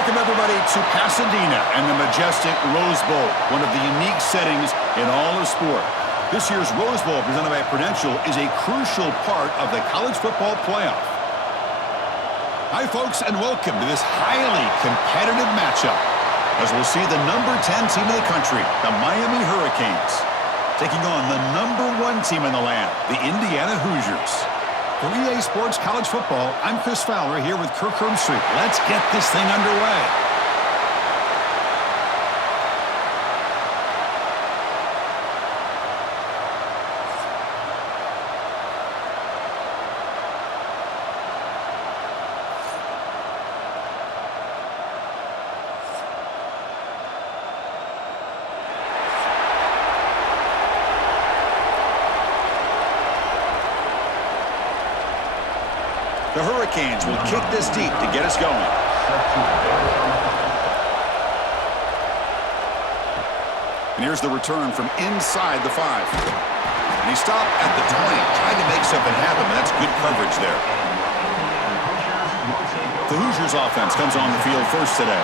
Welcome, everybody, to Pasadena and the majestic Rose Bowl, one of the unique settings in all of sport. This year's Rose Bowl, presented by Prudential, is a crucial part of the college football playoff. Hi, folks, and welcome to this highly competitive matchup, as we'll see the number 10 team in the country, the Miami Hurricanes, taking on the number 1 team in the land, the Indiana Hoosiers. For EA Sports College Football, I'm Chris Fowler here with Kirk Herbstreit. Let's get this thing underway. The Hurricanes will kick this deep to get us going. And here's the return from inside the 5. And he stopped at the 20, trying to make something happen, but that's good coverage there. The Hoosiers offense comes on the field first today.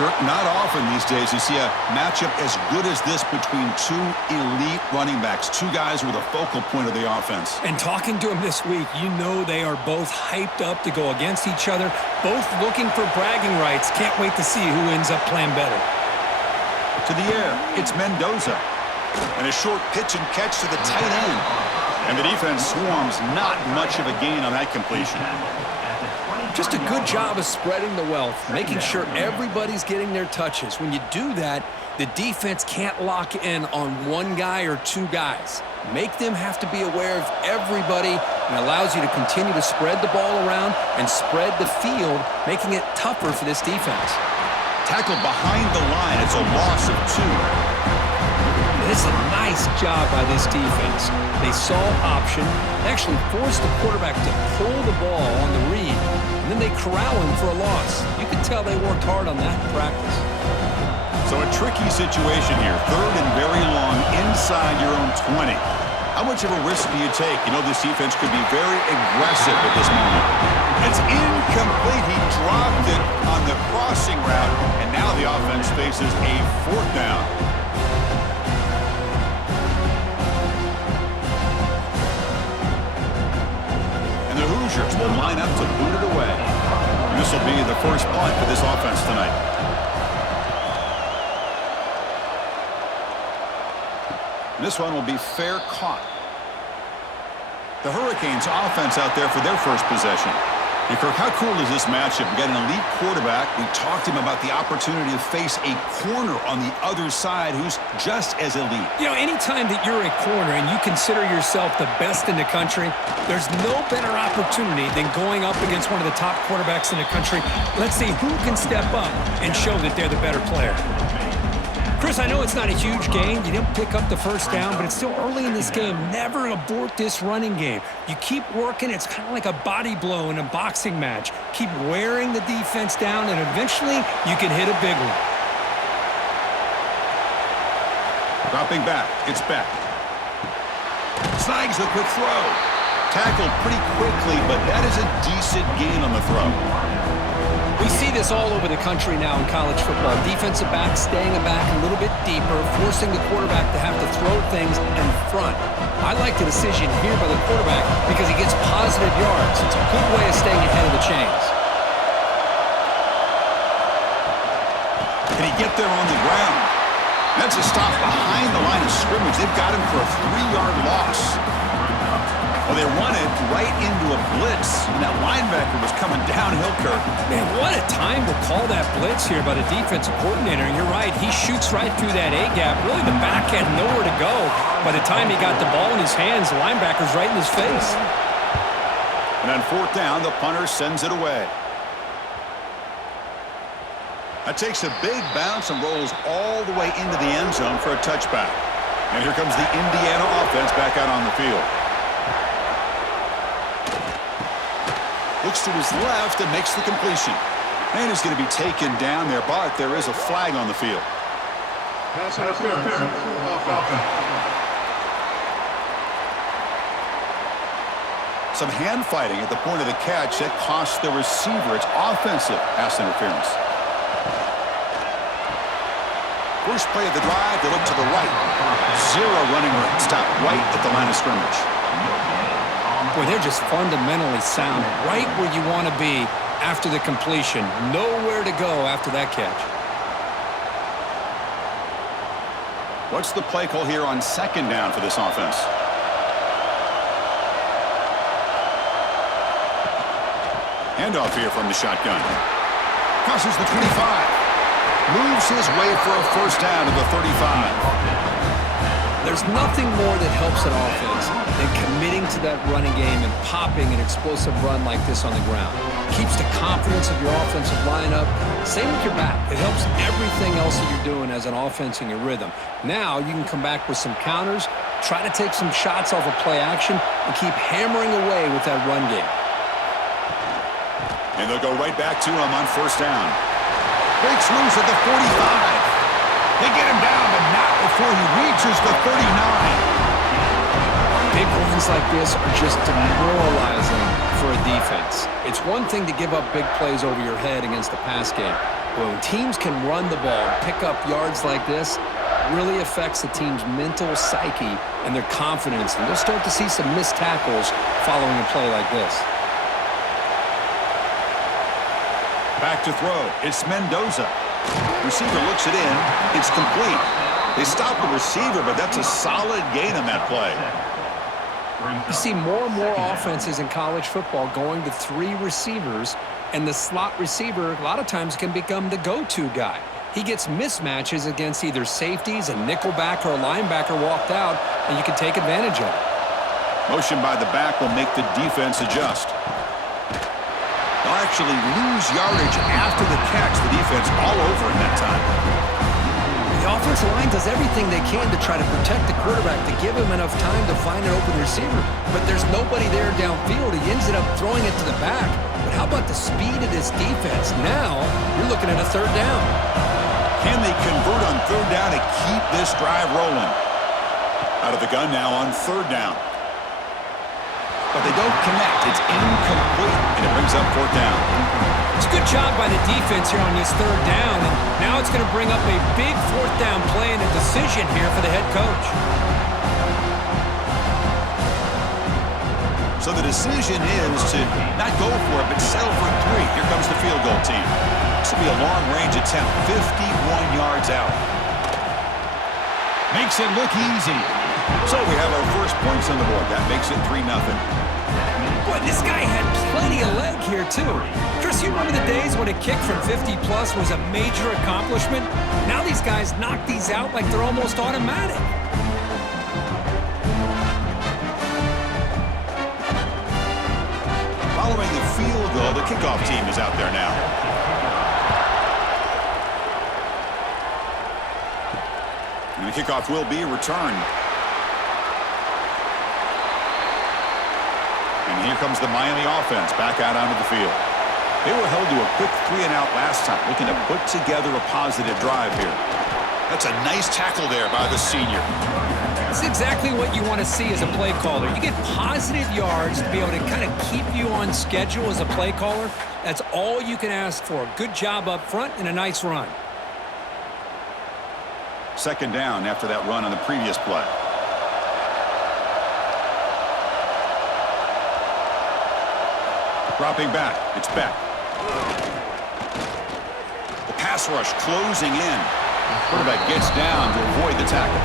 Kirk, not often these days you see a matchup as good as this between two elite running backs, two guys who are the focal point of the offense. And talking to them this week, you know they are both hyped up to go against each other, both looking for bragging rights. Can't wait to see who ends up playing better. To the air, it's Mendoza. And a short pitch and catch to the tight end. And the defense swarms, not much of a gain on that completion. Just a good job of spreading the wealth, making sure everybody's getting their touches. When you do that, the defense can't lock in on one guy or two guys. Make them have to be aware of everybody, and allows you to continue to spread the ball around and spread the field, making it tougher for this defense. Tackled behind the line. It's a loss of 2. It's a nice job by this defense. They saw option, actually forced the quarterback to pull the ball on the read, and then they corral him for a loss. You can tell they worked hard on that in practice. So a tricky situation here. 3rd and very long inside your own 20. How much of a risk do you take? You know this defense could be very aggressive at this moment. It's incomplete. He dropped it on the crossing route, and now the offense faces a 4th down. And the Hoosiers will line up to boot it away. And this will be the first punt for this offense tonight. And this one will be fair caught. The Hurricanes offense out there for their first possession. And Kirk, how cool is this matchup? We got an elite quarterback. We talked to him about the opportunity to face a corner on the other side who's just as elite. You know, anytime that you're a corner and you consider yourself the best in the country, there's no better opportunity than going up against one of the top quarterbacks in the country. Let's see who can step up and show that they're the better player. Chris, I know it's not a huge gain. You didn't pick up the first down, but it's still early in this game. Never abort this running game. You keep working. It's kind of like a body blow in a boxing match. Keep wearing the defense down, and eventually you can hit a big one. Dropping back. It's Beck. Snags the quick throw. Tackled pretty quickly, but that is a decent gain on the throw. We see this all over the country now in college football. Defensive backs staying back a little bit deeper, forcing the quarterback to have to throw things in front. I like the decision here by the quarterback because he gets positive yards. It's a good way of staying ahead of the chains. Can he get there on the ground? That's a stop behind the line of scrimmage. They've got him for a 3-yard loss. Well, they run it right into a blitz, and that linebacker was coming downhill, Kirk. Man, what a time to call that blitz here by the defensive coordinator. And you're right, he shoots right through that A-gap. Really, the back had nowhere to go. By the time he got the ball in his hands, the linebacker's right in his face. And on 4th down, the punter sends it away. That takes a big bounce and rolls all the way into the end zone for a touchback. And here comes the Indiana offense back out on the field. Looks to his left and makes the completion. And he's going to be taken down there, but there is a flag on the field. Pass interference. Some hand fighting at the point of the catch that cost the receiver. It's offensive pass interference. First play of the drive, they look to the right. Zero running room. Stop right at the line of scrimmage. Boy, they're just fundamentally sound right where you want to be after the completion. Nowhere to go after that catch. What's the play call here on second down for this offense? Handoff here from the shotgun. Crosses the 25. Moves his way for a first down to the 35. There's nothing more that helps an offense than committing to that running game and popping an explosive run like this on the ground. Keeps the confidence of your offensive lineup. Same with your back. It helps everything else that you're doing as an offense in your rhythm. Now you can come back with some counters, try to take some shots off of play action, and keep hammering away with that run game. And they'll go right back to him on first down. Breaks loose at the 45. They get him down, but not before he reaches the 39. Big runs like this are just demoralizing for a defense. It's one thing to give up big plays over your head against the pass game. But when teams can run the ball and pick up yards like this, it really affects the team's mental psyche and their confidence. And you'll start to see some missed tackles following a play like this. Back to throw. It's Mendoza. Receiver looks it in. It's complete. They stop the receiver, but that's a solid gain on that play. You see more and more offenses in college football going to 3 receivers, and the slot receiver a lot of times can become the go-to guy. He gets mismatches against either safeties, a nickelback, or a linebacker walked out, and you can take advantage of it. Motion by the back will make the defense adjust. They'll actually lose yardage after the catch. The defense all over in that time. The offensive line does everything they can to try to protect the quarterback, to give him enough time to find an open receiver. But there's nobody there downfield. He ends up throwing it to the back. But how about the speed of this defense? Now you're looking at a third down. Can they convert on third down to keep this drive rolling? Out of the gun now on third down. But they don't connect. It's incomplete, and it brings up fourth down. It's a good job by the defense here on this third down, and now it's going to bring up a big fourth down play and a decision here for the head coach. So the decision is to not go for it, but settle for 3. Here comes the field goal team. This will be a long-range attempt, 51 yards out. Makes it look easy. So we have our first points on the board. That makes it 3-0. Boy, this guy had plenty of leg here, too. Chris, you remember the days when a kick from 50-plus was a major accomplishment? Now these guys knock these out like they're almost automatic. Following the field goal, the kickoff team is out there now. And the kickoff will be returned. And here comes the Miami offense back out onto the field. They were held to a quick 3-and-out last time, looking to put together a positive drive here. That's a nice tackle there by the senior. That's exactly what you want to see as a play caller. You get positive yards to be able to kind of keep you on schedule as a play caller. That's all you can ask for. Good job up front and a nice run. Second down after that run on the previous play. Dropping back. It's Beck. The pass rush closing in. Quarterback gets down to avoid the tackle.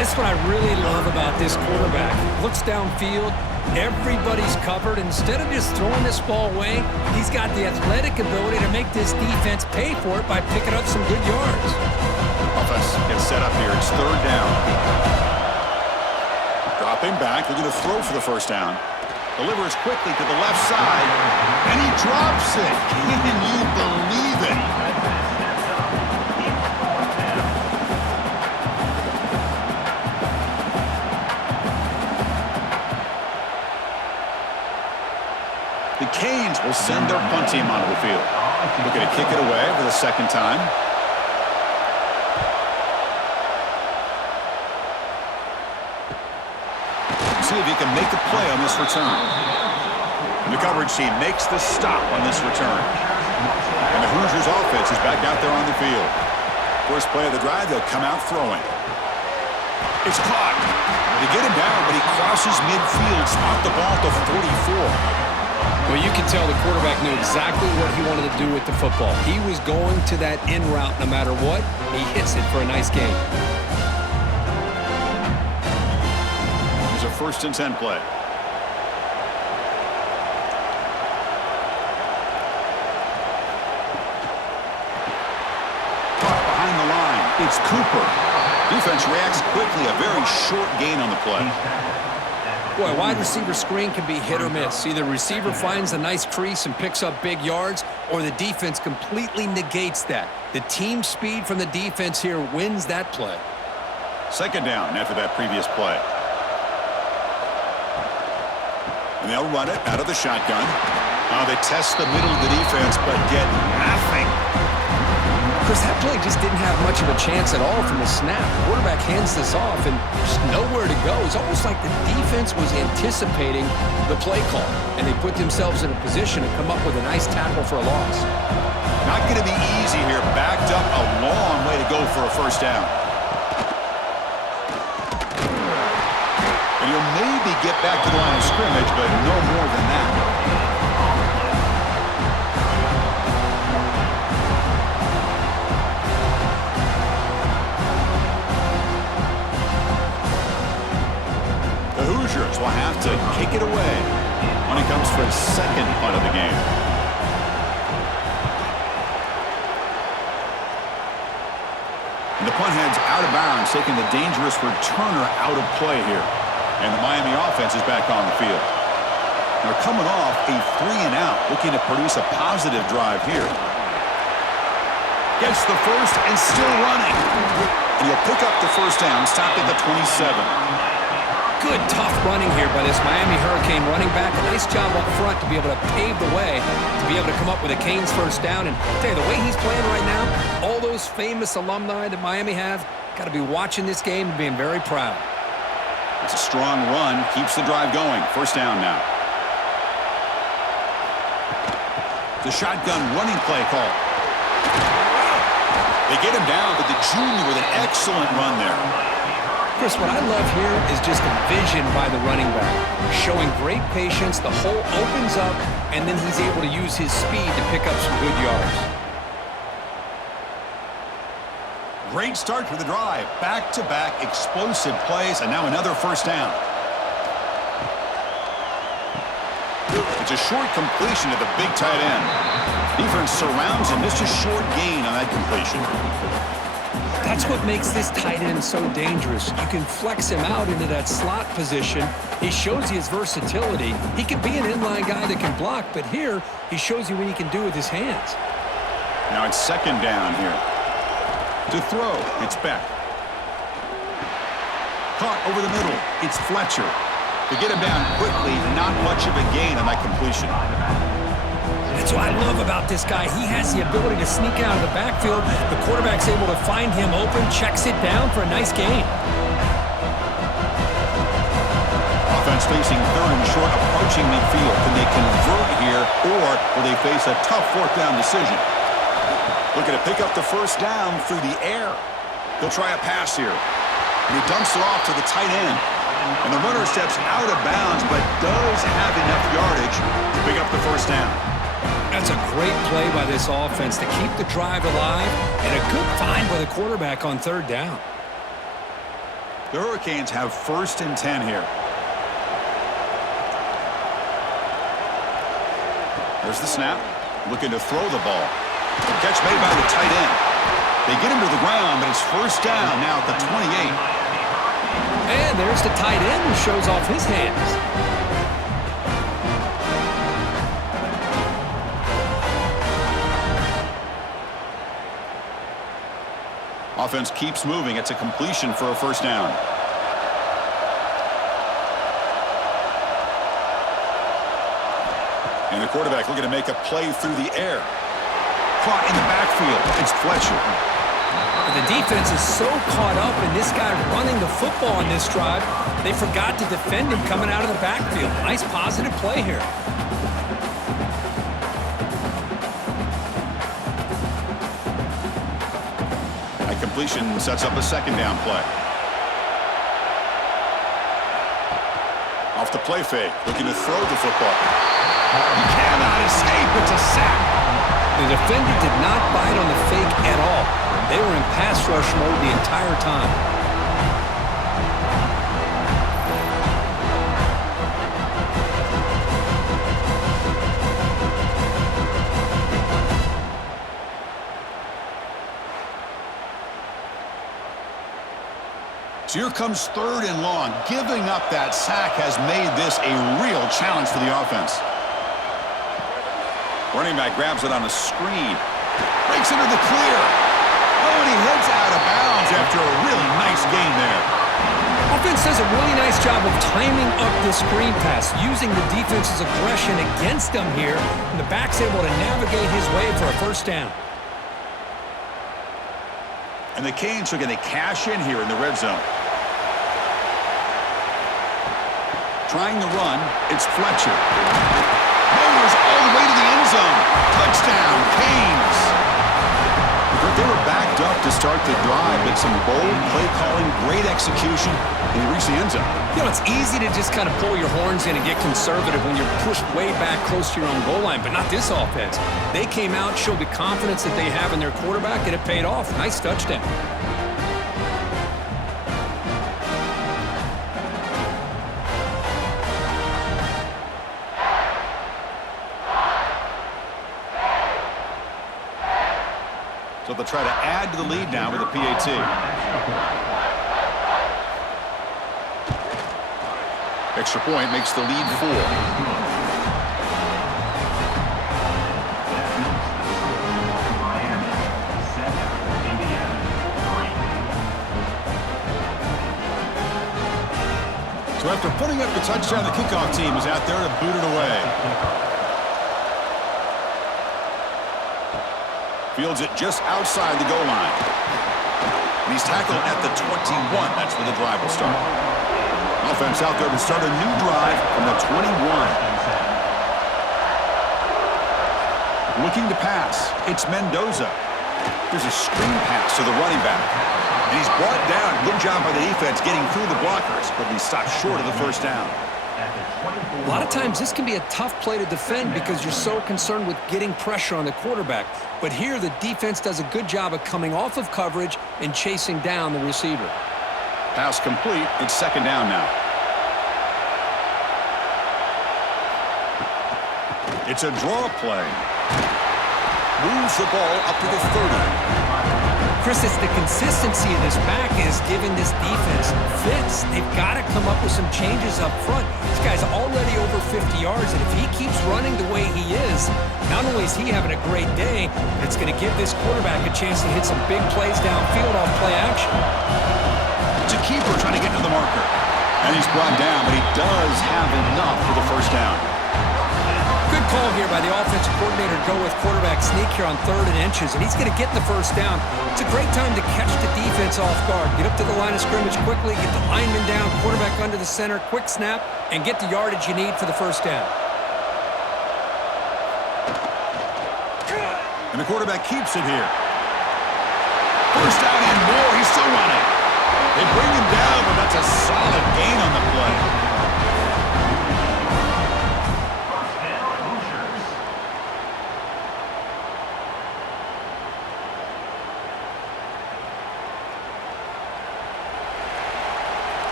That's what I really love about this quarterback. Looks downfield. Everybody's covered. Instead of just throwing this ball away, he's got the athletic ability to make this defense pay for it by picking up some good yards. Offense gets set up here. It's third down. Dropping back. Looking to throw for the first down. Delivers quickly to the left side. And he drops it. Can you believe it? The Canes will send their punt team onto the field. Looking to kick it away for the second time. See if he can make a play on this return. And the coverage team makes the stop on this return. And the Hoosiers offense is back out there on the field. First play of the drive, they'll come out throwing. It's caught. They get him down, but he crosses midfield, spot the ball to 44. Well, you can tell the quarterback knew exactly what he wanted to do with the football. He was going to that in route no matter what. He hits it for a nice gain. Here's a 1st and 10 play. Caught behind the line. It's Cooper. Defense reacts quickly. A very short gain on the play. Boy, wide receiver screen can be hit or miss. Either receiver finds a nice crease and picks up big yards, or the defense completely negates that. The team speed from the defense here wins that play. 2nd down after that previous play. And they'll run it out of the shotgun. They test the middle of the defense, but get nothing. Chris, that play just didn't have much of a chance at all from the snap. The quarterback hands this off and just nowhere to go. It's almost like the defense was anticipating the play call, and they put themselves in a position to come up with a nice tackle for a loss. Not going to be easy here. Backed up a long way to go for a 1st down. And he'll maybe get back to the line of scrimmage, but no more than that. Hoosiers will have to kick it away when it comes for a 2nd punt of the game. And the punt heads out of bounds, taking the dangerous returner out of play here. And the Miami offense is back on the field. They're coming off a 3-and-out, looking to produce a positive drive here. Gets the first and still running. And he'll pick up the 1st down, stopped at the 27. Good, tough running here by this Miami Hurricane running back. A nice job up front to be able to pave the way, to be able to come up with a Canes 1st down. And I'll tell you, the way he's playing right now, all those famous alumni that Miami have, got to be watching this game and being very proud. It's a strong run, keeps the drive going. 1st down now. The shotgun running play call. They get him down, but the junior with an excellent run there. Chris, what I love here is just the vision by the running back. Showing great patience, the hole opens up, and then he's able to use his speed to pick up some good yards. Great start for the drive. Back-to-back explosive plays, and now another 1st down. It's a short completion to the big tight end. Defense surrounds him. It's just short gain on that completion. That's what makes this tight end so dangerous. You can flex him out into that slot position. He shows you his versatility. He can be an inline guy that can block, but here he shows you what he can do with his hands. Now it's 2nd down here. To throw, it's Beck. Caught over the middle, it's Fletcher. To get him down quickly, not much of a gain on that completion. That's what I love about this guy. He has the ability to sneak out of the backfield. The quarterback's able to find him open, checks it down for a nice gain. Offense facing 3rd and short, approaching midfield. Can they convert here, or will they face a tough 4th down decision? Looking to pick up the 1st down through the air. He'll try a pass here. And he dumps it off to the tight end. And the runner steps out of bounds, but does have enough yardage to pick up the 1st down. That's a great play by this offense to keep the drive alive, and a good find by the quarterback on 3rd down. The Hurricanes have 1st and 10 here. There's the snap. Looking to throw the ball. Catch made by the tight end. They get him to the ground, but it's 1st down now at the 28. And there's the tight end who shows off his hands. Offense keeps moving. It's a completion for a 1st down. And the quarterback looking to make a play through the air. Caught in the backfield. It's Fletcher. The defense is so caught up in this guy running the football on this drive, they forgot to defend him coming out of the backfield. Nice positive play here. That completion sets up a second down play. Off the play fake, looking to throw the football. He cannot escape. It's a sack. The defender did not bite on the fake at all. They were in pass rush mode the entire time. So here comes 3rd and long. Giving up that sack has made this a real challenge for the offense. Running back grabs it on a screen. Breaks into the clear. Oh, and he heads out of bounds after a really nice gain there. Offense does a really nice job of timing up the screen pass, using the defense's aggression against them here, and the back's able to navigate his way for a first down. And the Canes are going to cash in here in the red zone. Trying to run, it's Fletcher. Mowers all the way to the end zone. Touchdown, Canes. They were backed up to start the drive, but some bold play calling, great execution, and he reached the end zone. You know, it's easy to just kind of pull your horns in and get conservative when you're pushed way back close to your own goal line, but not this offense. They came out, showed the confidence that they have in their quarterback, and it paid off. Nice touchdown. So they'll try to add to the lead now with a PAT. Extra point makes the lead 4. So after putting up the touchdown, the kickoff team is out there to boot it away. Fields it just outside the goal line. And he's tackled at the 21. That's where the drive will start. Offense out there to start a new drive from the 21. Looking to pass. It's Mendoza. There's a screen pass to the running back. And he's brought down. Good job by the defense getting through the blockers, but he stopped short of the first down. A lot of times this can be a tough play to defend because you're so concerned with getting pressure on the quarterback. But here the defense does a good job of coming off of coverage and chasing down the receiver. Pass complete. It's second down now. It's a draw play. Moves the ball up to the 30. Chris, it's the consistency of this back is giving this defense fits. They've got to come up with some changes up front. This guy's already over 50 yards, and if he keeps running the way he is, not only is he having a great day, but it's going to give this quarterback a chance to hit some big plays downfield off play action. It's a keeper trying to get to the marker. And he's brought down, but he does have enough for the first down. Good call here by the offensive coordinator to go with quarterback sneak here on 3rd and inches, and he's going to get the first down. It's a great time to catch the defense off guard. Get up to the line of scrimmage quickly, get the lineman down, quarterback under the center, quick snap, and get the yardage you need for the first down. And the quarterback keeps it here. First down and more. He's still running. They bring him down, but that's a solid gain on the play.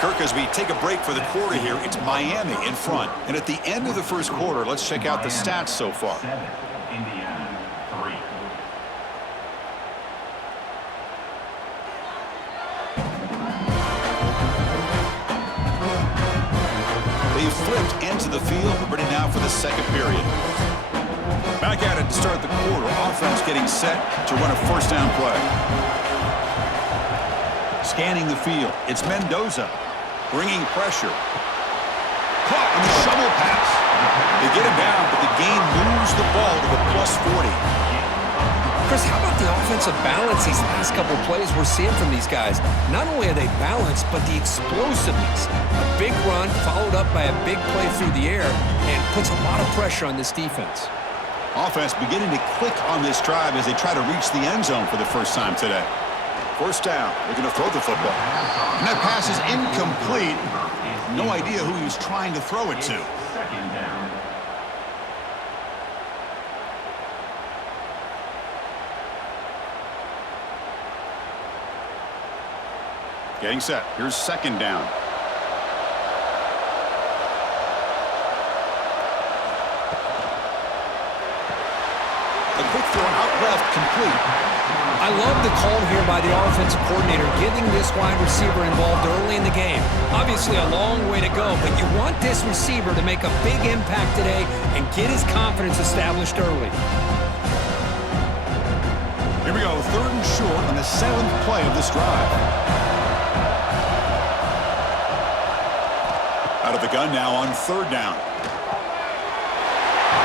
Kirk, as we take a break for the quarter here, it's Miami in front. And at the end of the first quarter, let's check out the stats so far. 7, Indiana 3. They've flipped ends of the field, ready now for the second period. Back at it to start the quarter. Offense getting set to run a first down play. Scanning the field. It's Mendoza. Bringing pressure. Caught on the shovel pass. They get him down, but the game moves the ball to the +40. Chris, how about the offensive balance these last couple of plays we're seeing from these guys? Not only are they balanced, but the explosiveness. A big run followed up by a big play through the air and puts a lot of pressure on this defense. Offense beginning to click on this drive as they try to reach the end zone for the first time today. First down, looking to throw the football. And that pass is incomplete. No idea who he was trying to throw it to. Second down. Getting set. Here's second down. A quick throw out left, complete. I love the call here by the offensive coordinator, getting this wide receiver involved early in the game. Obviously a long way to go, but you want this receiver to make a big impact today and get his confidence established early. Here we go, third and short on the 7th play of this drive. Out of the gun now on third down.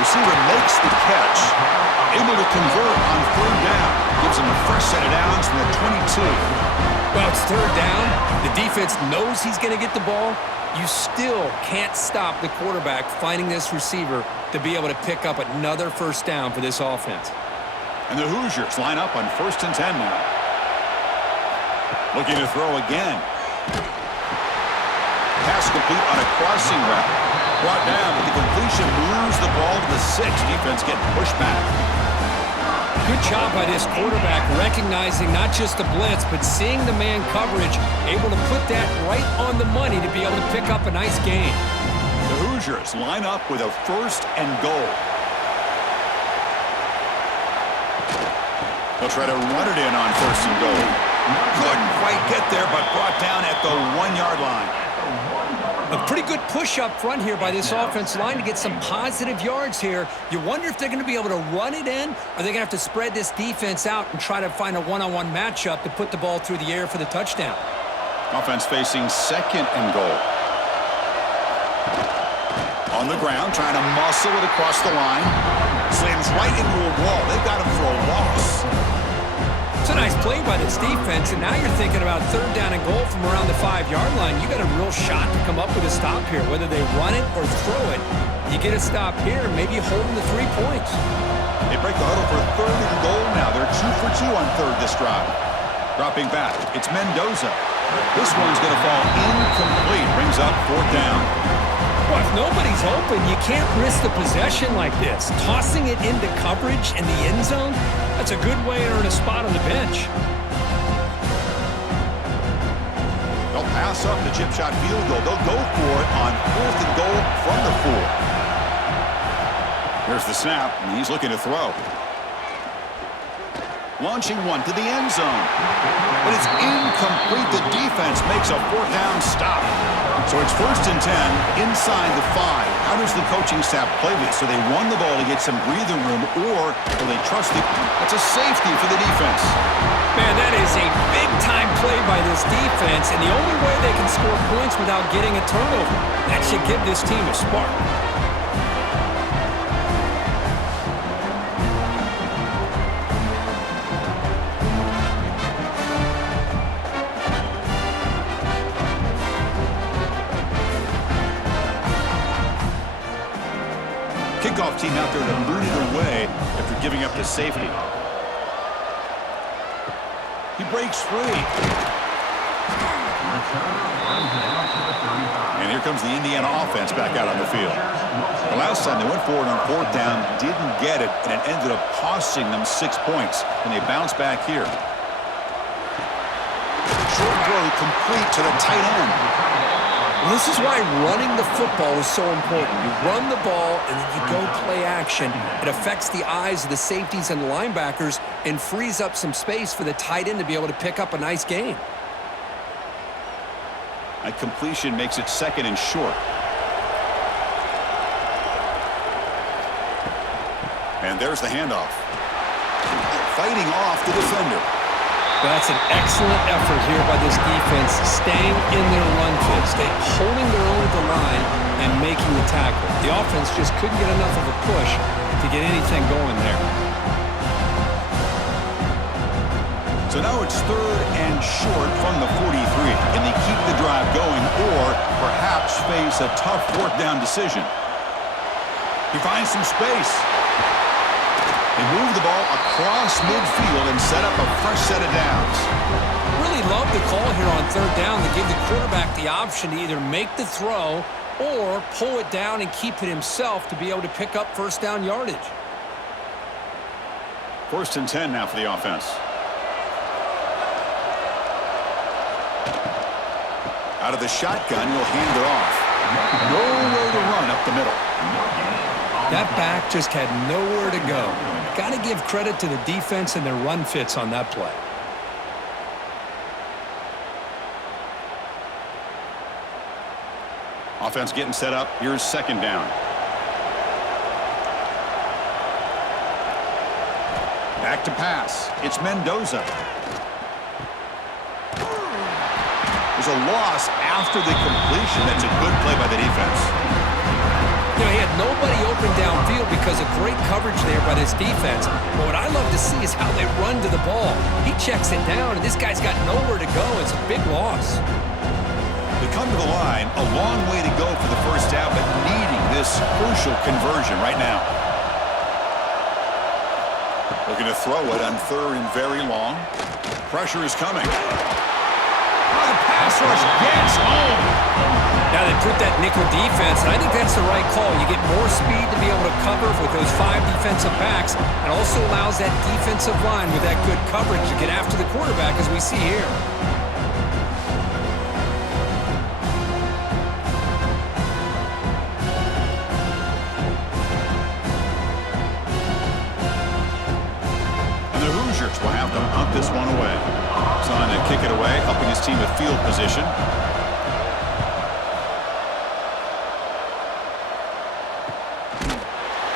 Receiver makes the catch, able to convert on third down. Gives him a fresh set of downs from the 22. Well, it's third down. The defense knows he's going to get the ball. You still can't stop the quarterback finding this receiver to be able to pick up another first down for this offense. And the Hoosiers line up on 1st and 10 now. Looking to throw again. Pass complete on a crossing route. Brought down, but the completion moves the ball to the 6. Defense getting pushed back. Good job by this quarterback recognizing not just the blitz, but seeing the man coverage, able to put that right on the money to be able to pick up a nice gain. The Hoosiers line up with a 1st and goal. They'll try to run it in on 1st and goal. Couldn't quite get there, but brought down at the 1-yard line. A pretty good push up front here by this offensive line to get some positive yards here. You wonder if they're going to be able to run it in, or they're going to have to spread this defense out and try to find a one-on-one matchup to put the ball through the air for the touchdown. Offense facing 2nd and goal. On the ground, trying to muscle it across the line. Slams right into a wall. They've got him for a loss. It's a nice play by this defense, and now you're thinking about third down and goal from around the 5-yard line. You got a real shot to come up with a stop here, whether they run it or throw it. You get a stop here, maybe holding the 3 points. They break the huddle for 3rd and goal now. They're 2 for 2 on third this drive. Dropping back, it's Mendoza. This one's going to fall incomplete. Brings up 4th down. Well, if nobody's open, you can't risk the possession like this. Tossing it into coverage in the end zone, that's a good way to earn a spot on the bench. They'll pass up the chip shot field goal. They'll go for it on 4th and goal from the 4. Here's the snap, and he's looking to throw. Launching one to the end zone. But it's incomplete. The defense makes a 4th down stop. So it's 1st and 10 inside the 5. How does the coaching staff play this? So they run the ball to get some breathing room, or will they trust it? That's a safety for the defense. Man, that is a big-time play by this defense, and the only way they can score points without getting a turnover. That should give this team a spark. Kickoff team out there to boot it away after giving up the safety. He breaks free. And here comes the Indiana offense back out on the field. The last time they went forward on 4th down, didn't get it, and it ended up costing them 6 points. And they bounce back here. Short throw complete to the tight end. This is why running the football is so important. You run the ball and then you go play action. It affects the eyes of the safeties and the linebackers and frees up some space for the tight end to be able to pick up a nice gain. A completion makes it 2nd and short. And there's the handoff. Fighting off the defender. That's an excellent effort here by this defense, staying in their run fit, holding their own at the line and making the tackle. The offense just couldn't get enough of a push to get anything going there. So now it's 3rd and short from the 43. Can they keep the drive going or perhaps face a tough 4th down decision? He finds some space. They move the ball across midfield and set up a fresh set of downs. Really love the call here on third down to give the quarterback the option to either make the throw or pull it down and keep it himself to be able to pick up first down yardage. 1st and 10 now for the offense. Out of the shotgun, he'll hand it off. Nowhere to run up the middle. That back just had nowhere to go. Got to give credit to the defense and their run fits on that play. Offense getting set up. Here's 2nd down. Back to pass. It's Mendoza. There's a loss after the completion. That's a good play by the defense. You know, he had nobody open downfield because of great coverage there by this defense. But what I love to see is how they run to the ball. He checks it down, and this guy's got nowhere to go. It's a big loss. They come to the line, a long way to go for the first down, but needing this crucial conversion right now. Looking to throw it on 3rd and very long. Pressure is coming. Oh, the pass rush gets home. Now they put that nickel defense, and I think that's the right call. You get more speed to be able to cover with those 5 defensive backs, and also allows that defensive line with that good coverage to get after the quarterback, as we see here. And the Hoosiers will have to punt this one away. Trying to kick it away, helping his team with field position.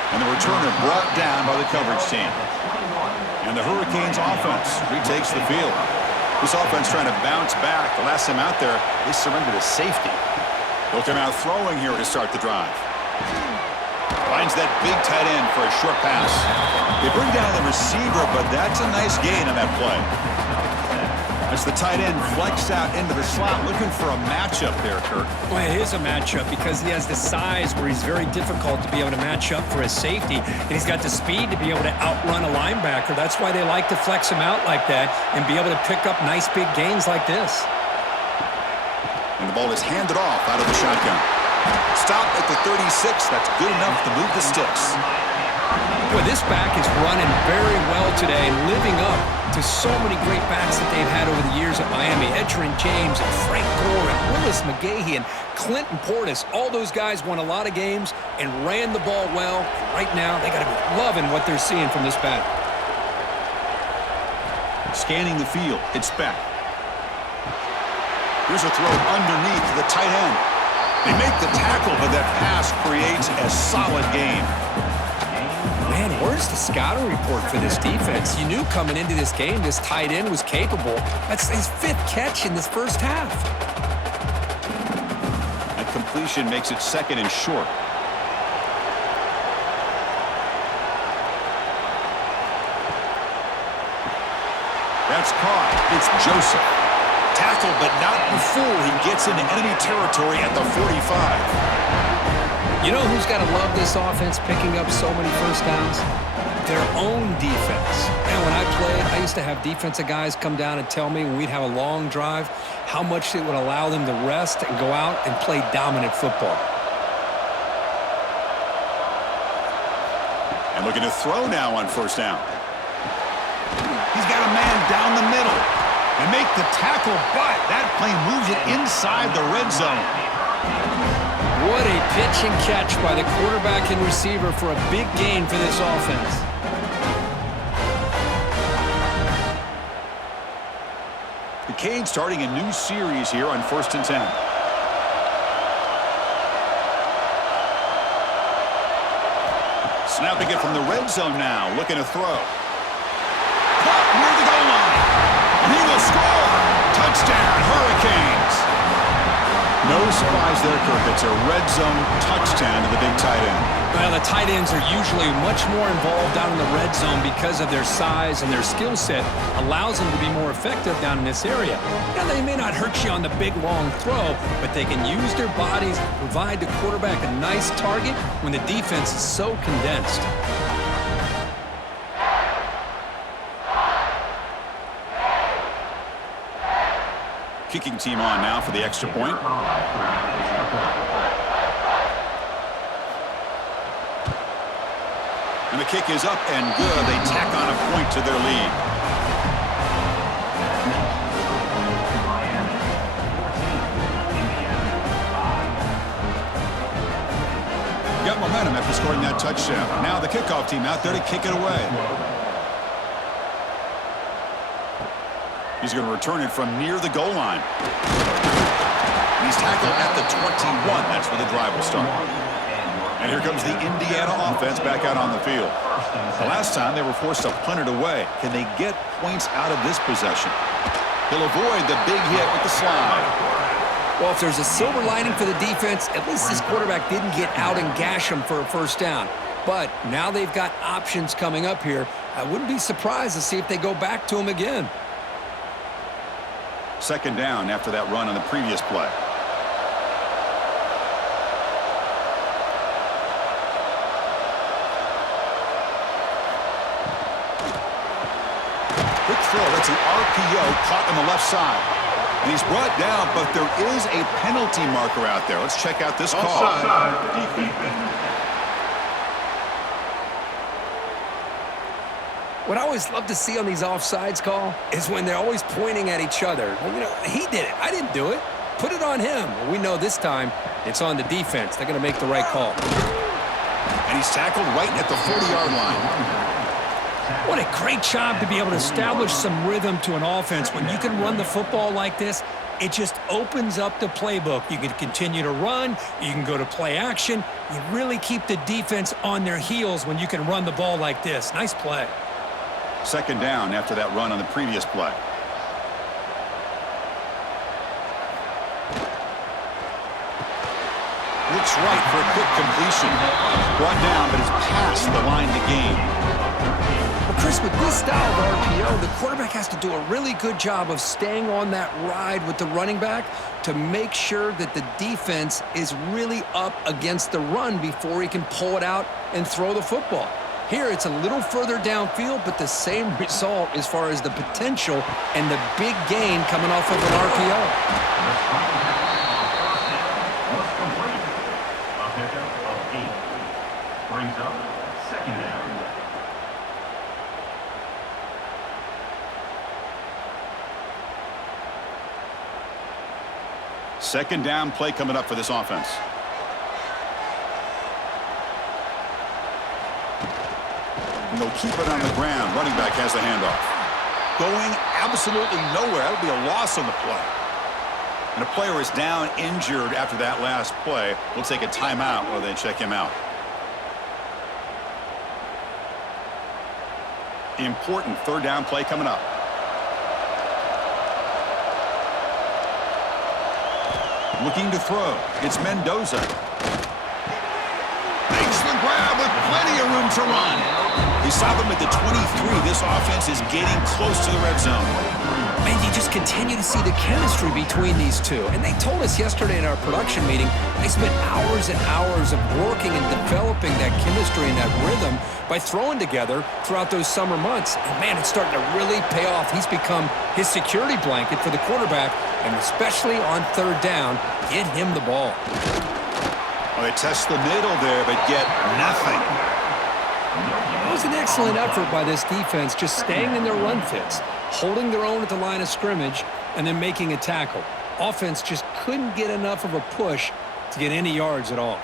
And the returner brought down by the coverage team. And the Hurricanes offense retakes the field. This offense trying to bounce back. The last time out there, they surrendered to safety. They'll come out throwing here to start the drive. Finds that big tight end for a short pass. They bring down the receiver, but that's a nice gain on that play. As the tight end flexed out into the slot, looking for a matchup there, Kurt. Well, it is a matchup because he has the size where he's very difficult to be able to match up for his safety, and he's got the speed to be able to outrun a linebacker. That's why they like to flex him out like that and be able to pick up nice big gains like this. And the ball is handed off out of the shotgun. Stop at the 36. That's good enough to move the sticks. Boy, this back is running very well today and living up to so many great backs that they've had over the years at Miami. Edgerrin James and Frank Gore and Willis McGahee and Clinton Portis. All those guys won a lot of games and ran the ball well. And right now, they got to be loving what they're seeing from this back. Scanning the field. It's back. Here's a throw underneath to the tight end. They make the tackle, but that pass creates a solid gain. Man, where's the scouting report for this defense? You knew coming into this game this tight end was capable. That's his 5th catch in this first half. That completion makes it 2nd and short. That's caught. It's Joseph. Tackled, but not before he gets into enemy territory at the 45. You know who's got to love this offense picking up so many first downs? Their own defense. And when I played, I used to have defensive guys come down and tell me when we'd have a long drive how much it would allow them to rest and go out and play dominant football. And looking to throw now on 1st down. He's got a man down the middle. And make the tackle, but that play moves it inside the red zone. What a pitch and catch by the quarterback and receiver for a big gain for this offense. The Canes starting a new series here on 1st and 10. Snapping it from the red zone now, looking to throw. Caught near the goal line. And he will score. Touchdown, Hurricanes. No surprise there, Kirk. It's a red zone touchdown to the big tight end. Well, the tight ends are usually much more involved down in the red zone because of their size and their skill set allows them to be more effective down in this area. Now, they may not hurt you on the big, long throw, but they can use their bodies to provide the quarterback a nice target when the defense is so condensed. Kicking team on now for the extra point. And the kick is up and good. They tack on a point to their lead. Got momentum after scoring that touchdown. Now the kickoff team out there to kick it away. He's going to return it from near the goal line. And he's tackled at the 21. That's where the drive will start. And here comes the Indiana offense back out on the field. The last time they were forced to punt it away. Can they get points out of this possession? He'll avoid the big hit with the slide. Well, if there's a silver lining for the defense, at least this quarterback didn't get out and gash him for a first down. But now they've got options coming up here. I wouldn't be surprised to see if they go back to him again. Second down after that run on the previous play. Quick throw. That's an RPO caught on the left side. And he's brought down, but there is a penalty marker out there. Let's check out this call. What I always love to see on these offsides call is when they're always pointing at each other. Well, you know, he did it. I didn't do it. Put it on him. Well, we know this time it's on the defense. They're going to make the right call. And he's tackled right at the 40-yard line. What a great job to be able to establish some rhythm to an offense. When you can run the football like this, it just opens up the playbook. You can continue to run. You can go to play action. You really keep the defense on their heels when you can run the ball like this. Nice play. Second down after that run on the previous play. Looks right for a quick completion. Brought down, but it's past the line to gain. Well, Chris, with this style of RPO, the quarterback has to do a really good job of staying on that ride with the running back to make sure that the defense is really up against the run before he can pull it out and throw the football. Here, it's a little further downfield, but the same result as far as the potential and the big gain coming off of an RPO. A pickup of 8 brings up second down. Second down play coming up for this offense. And they'll keep it on the ground. Running back has the handoff. Going absolutely nowhere. That would be a loss on the play. And a player is down injured after that last play. We'll take a timeout while they check him out. Important third down play coming up. Looking to throw. It's Mendoza. Makes the grab with plenty of room to run. They stop him at the 23. This offense is getting close to the red zone. Man, you just continue to see the chemistry between these two. And they told us yesterday in our production meeting, they spent hours and hours of working and developing that chemistry and that rhythm by throwing together throughout those summer months. And man, it's starting to really pay off. He's become his security blanket for the quarterback, and especially on third down, get him the ball. Well, they test the middle there, but get nothing. It was an excellent effort by this defense, just staying in their run fits, holding their own at the line of scrimmage, and then making a tackle. Offense just couldn't get enough of a push to get any yards at all.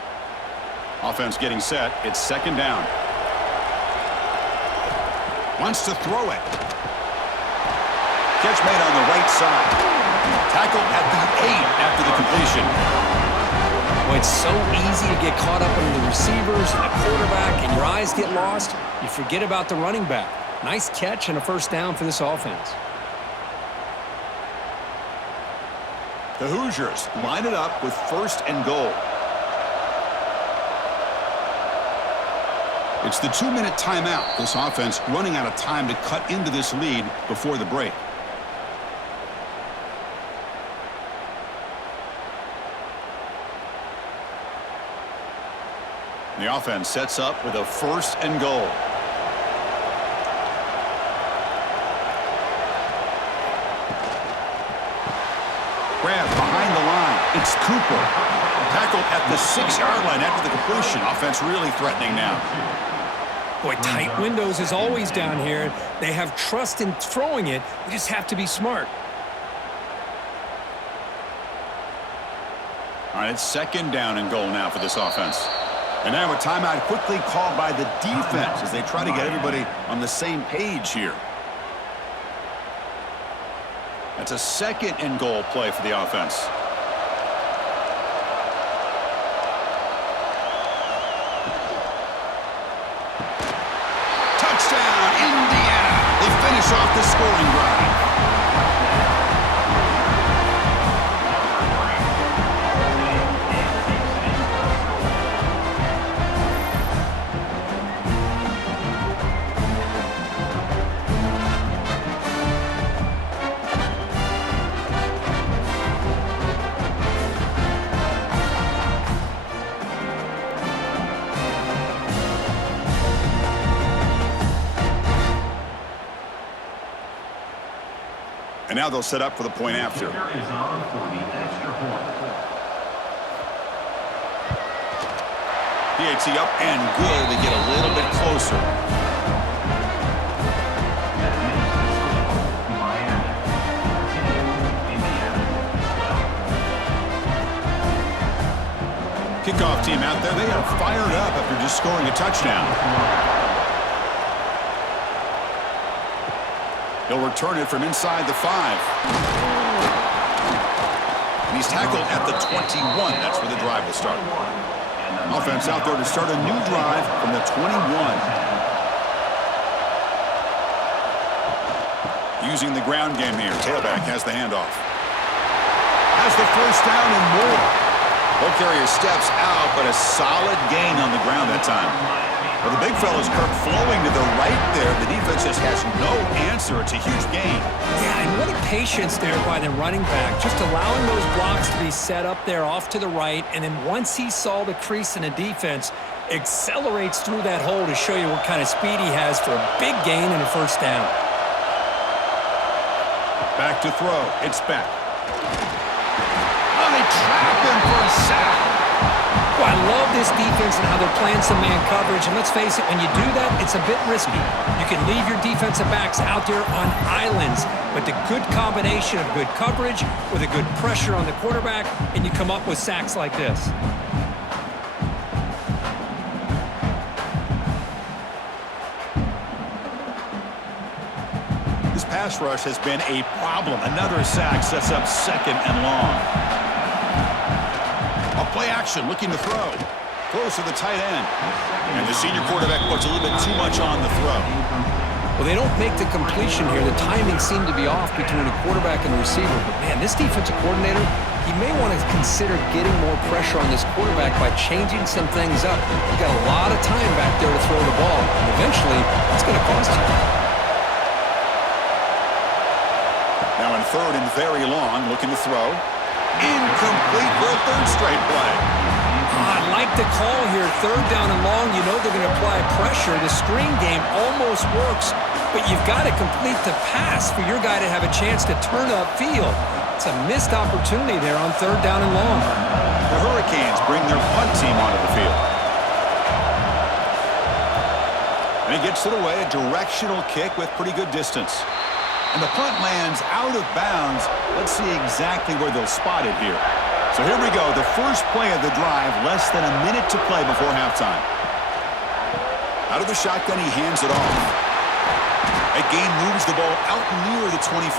Offense getting set. It's second down. Wants to throw it. Catch made on the right side. Tackle at the 8 after the completion. Well, it's so easy to get caught up in the receivers and the quarterback, and your eyes get lost. You forget about the running back. Nice catch and a first down for this offense. The Hoosiers line it up with first and goal. It's the 2-minute timeout. This offense running out of time to cut into this lead before the break. The offense sets up with a first and goal. It's Cooper. Tackled at the 6-yard line after the completion. Offense really threatening now. Boy, tight windows is always down here. They have trust in throwing it. You just have to be smart. All right, it's 2nd down and goal now for this offense. And now a timeout quickly called by the defense as they try to get everybody on the same page here. That's a 2nd and goal play for the offense. Touchdown, Indiana! They finish off the scoring drive. And now they'll set up for the point after. PAT up and good. They get a little bit closer. Kickoff team out there. They are fired up after just scoring a touchdown. He'll return it from inside the 5. And he's tackled at the 21. That's where the drive will start. Offense out there to start a new drive from the 21. Using the ground game here. Tailback has the handoff. Has the first down and more. Ball carrier steps out, but a solid gain on the ground that time. Well, the big fella's Kirk flowing to the right there. The defense just has no answer. It's a huge gain. Yeah, and what a patience there by the running back. Just allowing those blocks to be set up there off to the right. And then once he saw the crease in the defense, accelerates through that hole to show you what kind of speed he has for a big gain and a first down. Back to throw. It's back. Oh, they trap him for a sack. Well, I love this defense and how they're playing some man coverage. And let's face it, when you do that, it's a bit risky. You can leave your defensive backs out there on islands, but the good combination of good coverage with a good pressure on the quarterback, and you come up with sacks like this. This pass rush has been a problem. Another sack sets up 2nd and long. Play action, looking to throw. Close to the tight end. And the senior quarterback puts a little bit too much on the throw. Well, they don't make the completion here. The timing seemed to be off between the quarterback and the receiver. But, man, this defensive coordinator, he may want to consider getting more pressure on this quarterback by changing some things up. You've got a lot of time back there to throw the ball. And eventually, it's going to cost you. Now in 3rd and very long, looking to throw. Incomplete for a 3rd straight play. I like the call here. 3rd down and long. You know they're going to apply pressure. The screen game almost works, but you've got to complete the pass for your guy to have a chance to turn upfield. It's a missed opportunity there on 3rd down and long. The Hurricanes bring their punt team onto the field. And he gets it away, a directional kick with pretty good distance. And the punt lands out of bounds. Let's see exactly where they'll spot it here. So here we go, the first play of the drive, less than a minute to play before halftime. Out of the shotgun, he hands it off. Again, moves the ball out near the 25.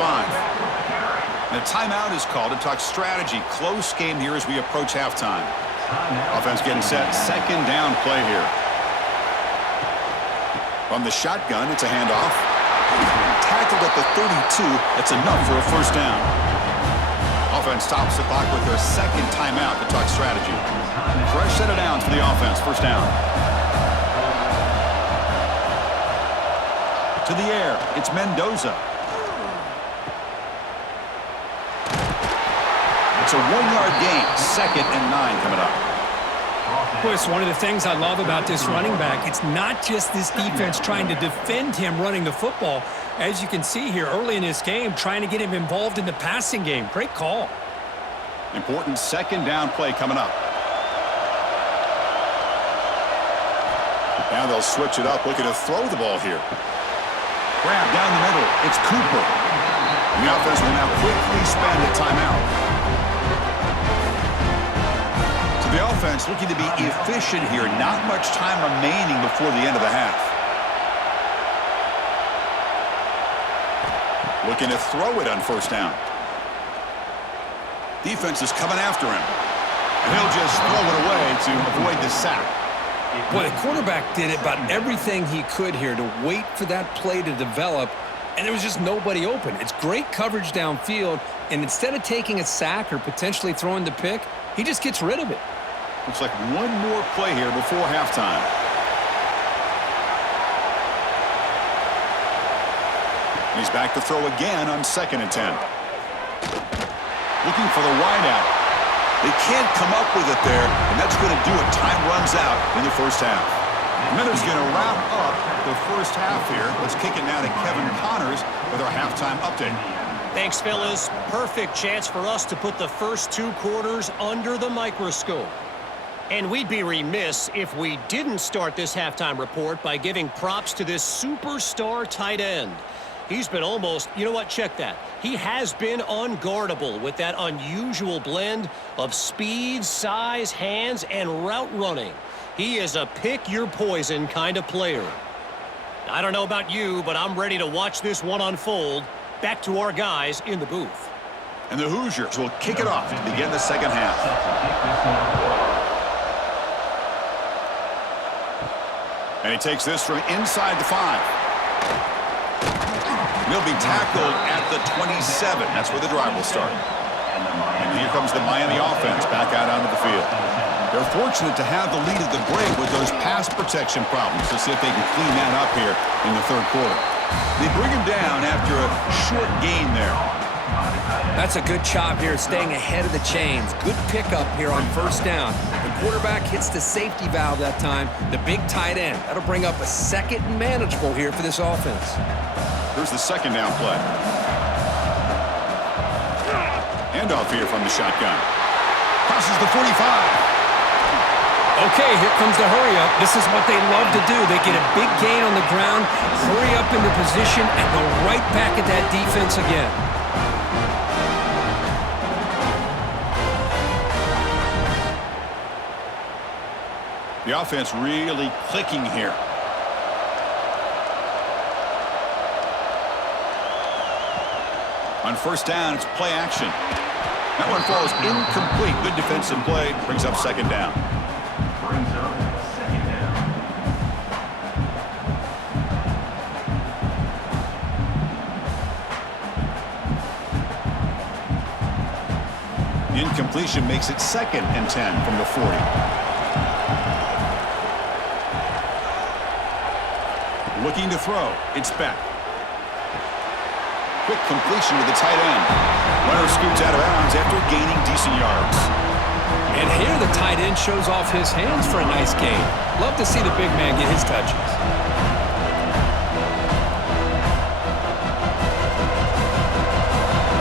And a timeout is called to talk strategy. Close game here as we approach halftime. Offense getting set, 2nd down play here. From the shotgun, it's a handoff. Tackled at the 32. That's enough for a first down. Offense stops the clock with their 2nd timeout to talk strategy. Fresh set of downs for the offense. First down. To the air. It's Mendoza. It's a 1-yard gain. 2nd and 9 coming up. Boy, it's one of the things I love about this running back. It's not just this defense trying to defend him running the football. As you can see here early in this game, trying to get him involved in the passing game. Great call. Important second down play coming up. Now they'll switch it up, looking to throw the ball here. Grab down the middle. It's Cooper. And the offense will now quickly spend a timeout. So the offense looking to be efficient here. Not much time remaining before the end of the half. Looking to throw it on first down. Defense is coming after him. And he'll just throw it away to avoid the sack. Boy, the quarterback did about everything he could here to wait for that play to develop, and there was just nobody open. It's great coverage downfield, and instead of taking a sack or potentially throwing the pick, he just gets rid of it. Looks like one more play here before halftime. He's back to throw again on 2nd and 10. Looking for the wideout. They can't come up with it there, and that's going to do it. Time runs out in the first half. Miller's going to wrap up the first half here. Let's kick it now to Kevin Connors with our halftime update. Thanks, fellas. Perfect chance for us to put the first 2 quarters under the microscope. And we'd be remiss if we didn't start this halftime report by giving props to this superstar tight end. He's been almost, you know what, check that. He has been unguardable with that unusual blend of speed, size, hands, and route running. He is a pick-your-poison kind of player. I don't know about you, but I'm ready to watch this one unfold. Back to our guys in the booth. And the Hoosiers will kick it off to begin the second half. And he takes this from inside the 5. He'll be tackled at the 27. That's where the drive will start. And here comes the Miami offense back out onto the field. They're fortunate to have the lead at the break with those pass protection problems. Let's see if they can clean that up here in the third quarter. They bring him down after a short gain there. That's a good job here, staying ahead of the chains. Good pickup here on first down. The quarterback hits the safety valve that time, the big tight end. That'll bring up a second and manageable here for this offense. Here's the second down play. Handoff here from the shotgun. Crosses the 45. Okay, here comes the hurry up. This is what they love to do. They get a big gain on the ground, hurry up into position, and go right back at that defense again. The offense really clicking here. On first down, it's play action. That one falls incomplete. Good defensive play. Brings up second down. Brings up second down. Incompletion makes it 2nd and 10 from the 40. Looking to throw. It's back. Quick completion with the tight end. Runner scoots out of bounds after gaining decent yards. And here the tight end shows off his hands for a nice gain. Love to see the big man get his touches.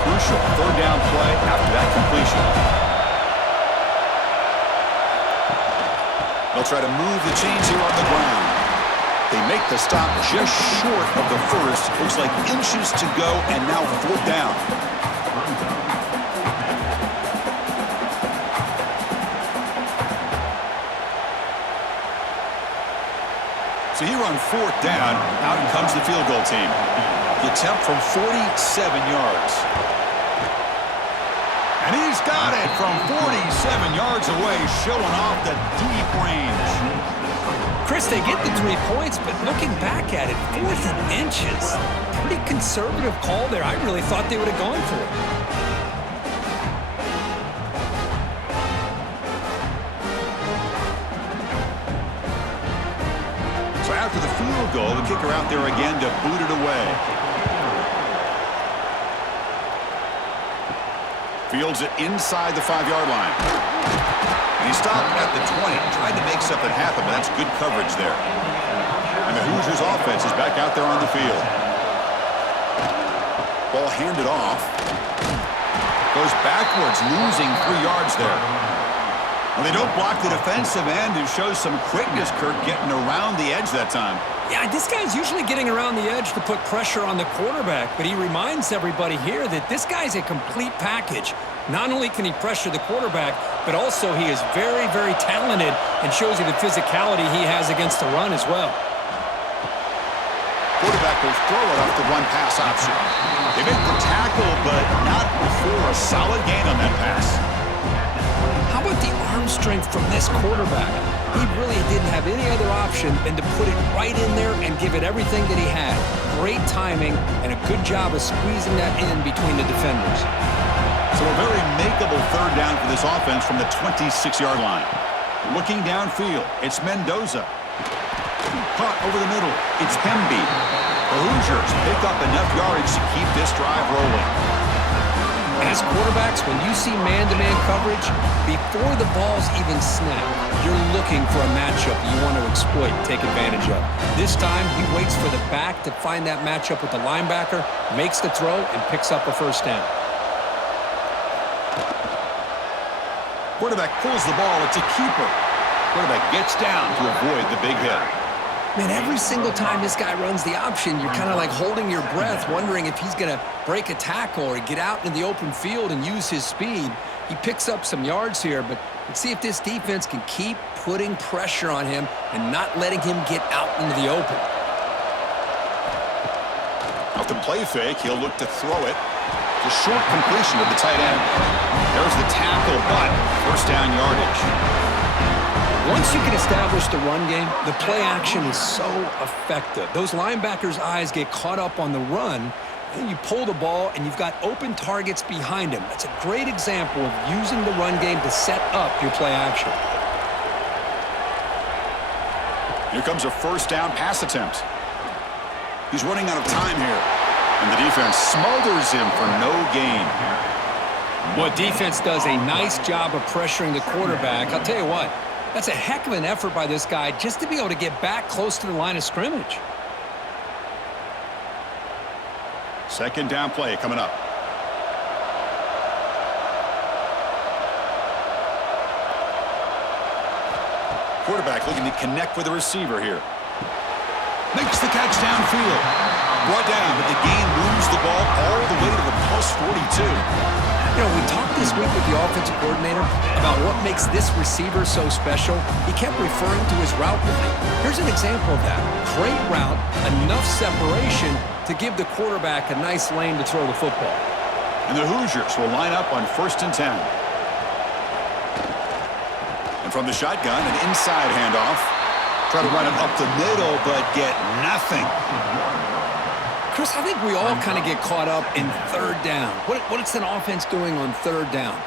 Crucial third down play after that completion. They'll try to move the chains here on the ground. They make the stop just short of the first. Looks like inches to go, and now fourth down. So here on fourth down, out comes the field goal team. The attempt from 47 yards. And he's got it from 47 yards away, showing off the deep range. Chris, they get the 3 points, but looking back at it, 4th and inches. Pretty conservative call there. I really thought they would have gone for it. So after the field goal, the kicker out there again to boot it away. Fields it inside the 5-yard line. And he stopped at the 20, tried to make something happen, but that's good coverage there. And the Hoosiers offense is back out there on the field. Ball handed off. Goes backwards, losing 3 yards there. Well, they don't block the defensive end and shows some quickness, Kirk, getting around the edge that time. Yeah, this guy's usually getting around the edge to put pressure on the quarterback, but he reminds everybody here that this guy's a complete package. Not only can he pressure the quarterback, but also he is very, very talented and shows you the physicality he has against the run as well. Quarterback will throw it off the one-pass option. They make the tackle, but not before a solid gain on that pass. How about the arm strength from this quarterback? He really didn't have any other option than to put it right in there and give it everything that he had. Great timing and a good job of squeezing that in between the defenders. So a very makeable third down for this offense from the 26-yard line. Looking downfield, it's Mendoza. Caught over the middle, it's Hemby. The Hoosiers pick up enough yardage to keep this drive rolling. As quarterbacks, when you see man-to-man coverage, before the ball's even snapped, you're looking for a matchup you want to exploit and take advantage of. This time, he waits for the back to find that matchup with the linebacker, makes the throw, and picks up a first down. Quarterback pulls the ball, it's a keeper. Quarterback gets down to avoid the big hit. Man, every single time this guy runs the option, you're kind of like holding your breath, wondering if he's going to break a tackle or get out in the open field and use his speed. He picks up some yards here, but let's see if this defense can keep putting pressure on him and not letting him get out into the open. Off the play fake, he'll look to throw it. The short completion of the tight end. There's the tackle, but first down yardage. Once you can establish the run game, the play action is so effective. Those linebackers' eyes get caught up on the run, and you pull the ball, and you've got open targets behind him. That's a great example of using the run game to set up your play action. Here comes a first down pass attempt. He's running out of time here, and the defense smothers him for no gain. Well, defense does a nice job of pressuring the quarterback. I'll tell you what. That's a heck of an effort by this guy just to be able to get back close to the line of scrimmage. Second down play coming up. Quarterback looking to connect with the receiver here. Makes the catch downfield. Brought down, but the game moves the ball all the way to the plus 42. You know, we talked this week with the offensive coordinator about what makes this receiver so special. He kept referring to his route running. Here's an example of that. Great route, enough separation to give the quarterback a nice lane to throw the football. And the Hoosiers will line up on 1st and 10. And from the shotgun, an inside handoff. Try to run it up the middle, but get nothing. Chris, I think we all kind of get caught up in third down. What's an offense doing on third down?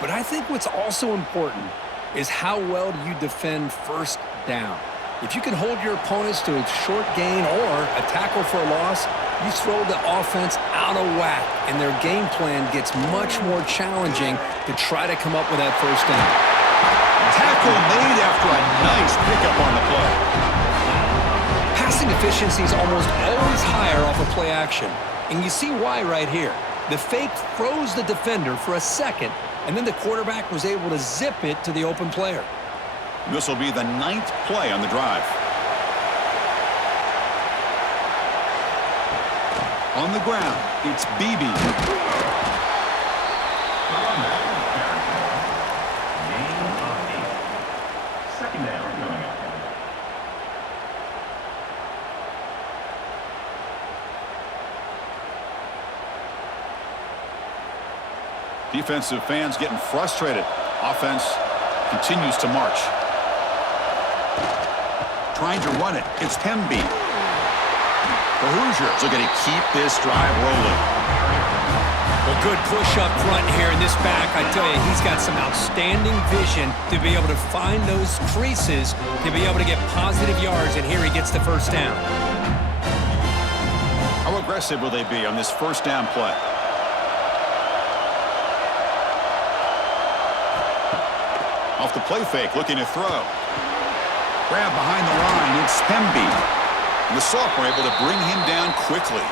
But I think what's also important is how well do you defend first down. If you can hold your opponents to a short gain or a tackle for a loss, you throw the offense out of whack, and their game plan gets much more challenging to try to come up with that first down. Tackle made after a nice pickup on the play. Passing efficiency is almost always higher off of play action, and you see why right here. The fake froze the defender for a second, and then the quarterback was able to zip it to the open player. This will be the 9th play on the drive. On the ground, it's Beebe. Second down coming up. Defensive fans getting frustrated. Offense continues to march. Trying to run it. It's Hemby. The Hoosiers are going to keep this drive rolling. Well, good push up front here in this back. I tell you, he's got some outstanding vision to be able to find those creases, to be able to get positive yards, and here he gets the first down. How aggressive will they be on this first down play? Off the play fake, looking to throw. Grab behind the line, it's Hemby. And the sophomore able to bring him down quickly.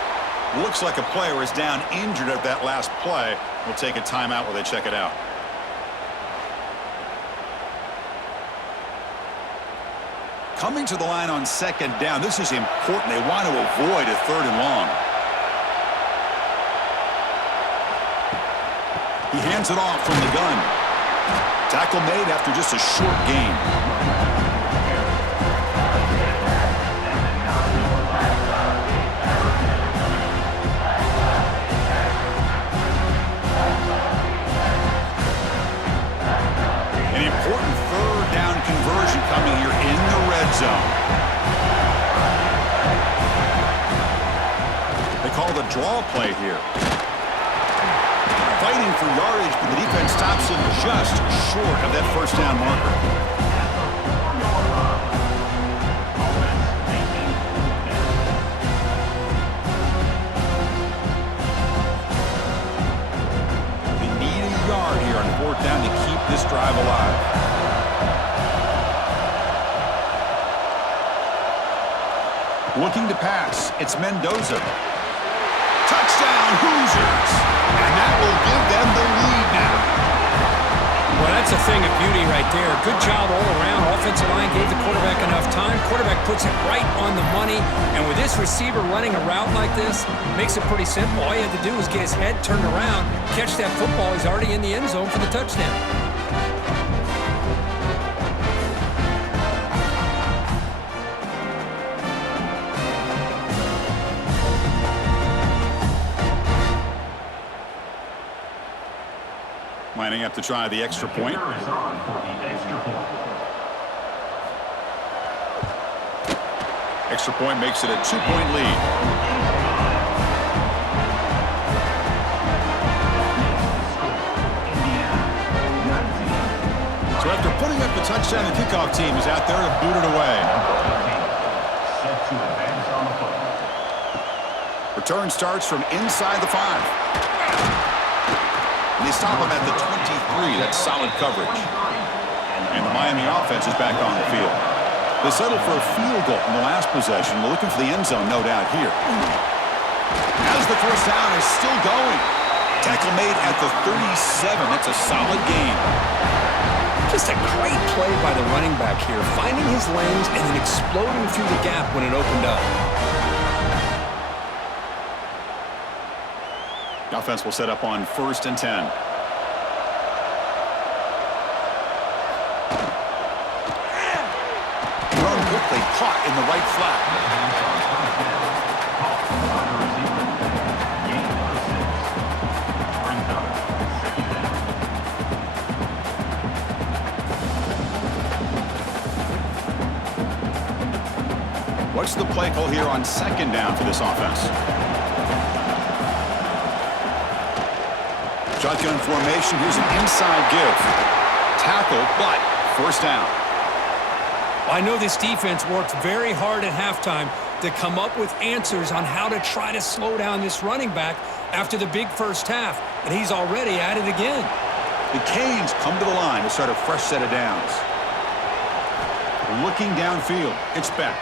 Looks like a player is down injured at that last play. We'll take a timeout while they check it out. Coming to the line on second down. This is important. They want to avoid a 3rd and long. He hands it off from the gun. Tackle made after just a short gain. An important 3rd down conversion coming here in the red zone. They call the draw play here. Fighting for yardage, but the defense stops him just short of that 1st down marker. They need a yard here on 4th down to keep this drive alive. Looking to pass. It's Mendoza. Touchdown, Hoosiers! And that will give them the lead now. Well, that's a thing of beauty right there. Good job all around. Offensive line gave the quarterback enough time. Quarterback puts it right on the money. And with this receiver running a route like this, makes it pretty simple. All you had to do was get his head turned around, catch that football. He's already in the end zone for the touchdown. Lining up to try the extra point. Extra point makes it a 2-point lead. So after putting up the touchdown, the kickoff team is out there to boot it away. Return starts from inside the 5. And they stop him at the 23. That's solid coverage. And the Miami offense is back on the field. They settled for a field goal in the last possession. They're looking for the end zone, no doubt, here. As the 1st down is still going. Tackle made at the 37. That's a solid gain. Just a great play by the running back here, finding his lanes and then exploding through the gap when it opened up. The offense will set up on 1st and 10. Run quickly, caught in the right flat. What's the play call here on 2nd down for this offense? Shotgun formation. Here's an inside give. Tackle, but 1st down. I know this defense worked very hard at halftime to come up with answers on how to try to slow down this running back after the big 1st half, and he's already at it again. The Canes come to the line to start a fresh set of downs. Looking downfield, it's Beck.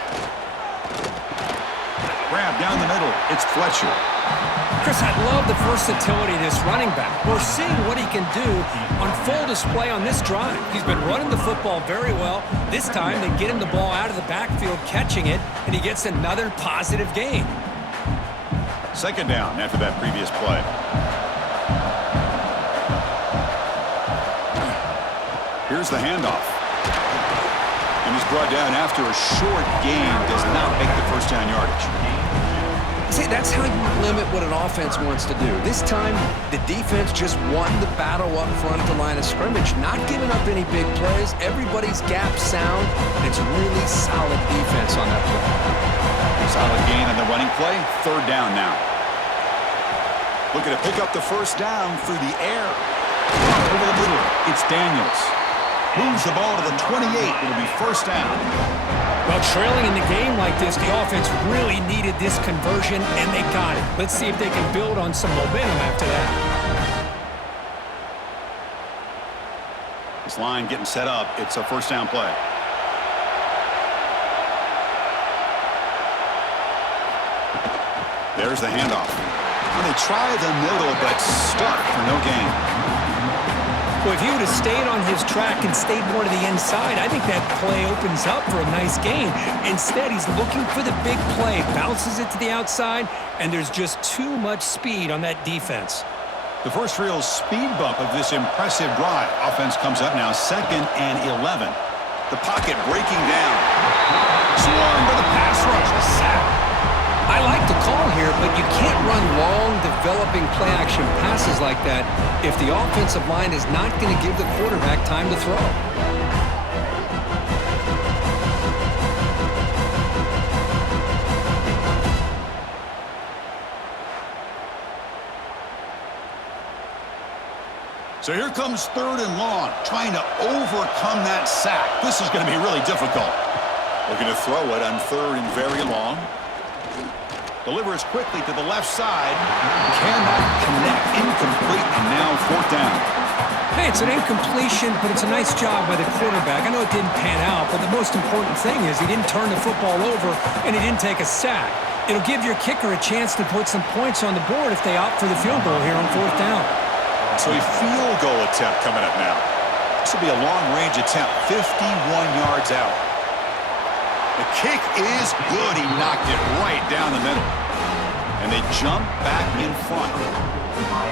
Grab down the middle, it's Fletcher. Chris, I love the versatility of this running back. We're seeing what he can do on full display on this drive. He's been running the football very well. This time, they get him the ball out of the backfield, catching it, and he gets another positive gain. 2nd down after that previous play. Here's the handoff. And he's brought down after a short gain. Does not make the 1st down yardage. See, that's how you limit what an offense wants to do. This time, the defense just won the battle up front at the line of scrimmage, not giving up any big plays. Everybody's gap sound. It's really solid defense on that play. Solid gain on the running play. 3rd down now. Looking to pick up the 1st down through the air. Over the middle, it's Daniels. Moves the ball to the 28. It'll be 1st down. Well, trailing in the game like this, the offense really needed this conversion, and they got it. Let's see if they can build on some momentum after that. This line getting set up. It's a 1st down play. There's the handoff. Well, they try the middle, but stuck for no gain. Well, if he would have stayed on his track and stayed more to the inside, I think that play opens up for a nice gain. Instead, he's looking for the big play, bounces it to the outside, and there's just too much speed on that defense. The first real speed bump of this impressive drive. Offense comes up now 2nd and 11. The pocket breaking down. Swarmed by the pass rush. A sack. I like the call here, but you can't run long, developing play-action passes like that if the offensive line is not going to give the quarterback time to throw. So here comes 3rd and long, trying to overcome that sack. This is going to be really difficult. Looking to throw it on 3rd and very long. Delivers quickly to the left side. Cannot connect. Incomplete, and now 4th down. Hey, it's an incompletion, but it's a nice job by the quarterback. I know it didn't pan out, but the most important thing is he didn't turn the football over and he didn't take a sack. It'll give your kicker a chance to put some points on the board if they opt for the field goal here on 4th down. So a field goal attempt coming up now. This will be a long-range attempt, 51 yards out. The kick is good. He knocked it right down the middle. And they jump back in front.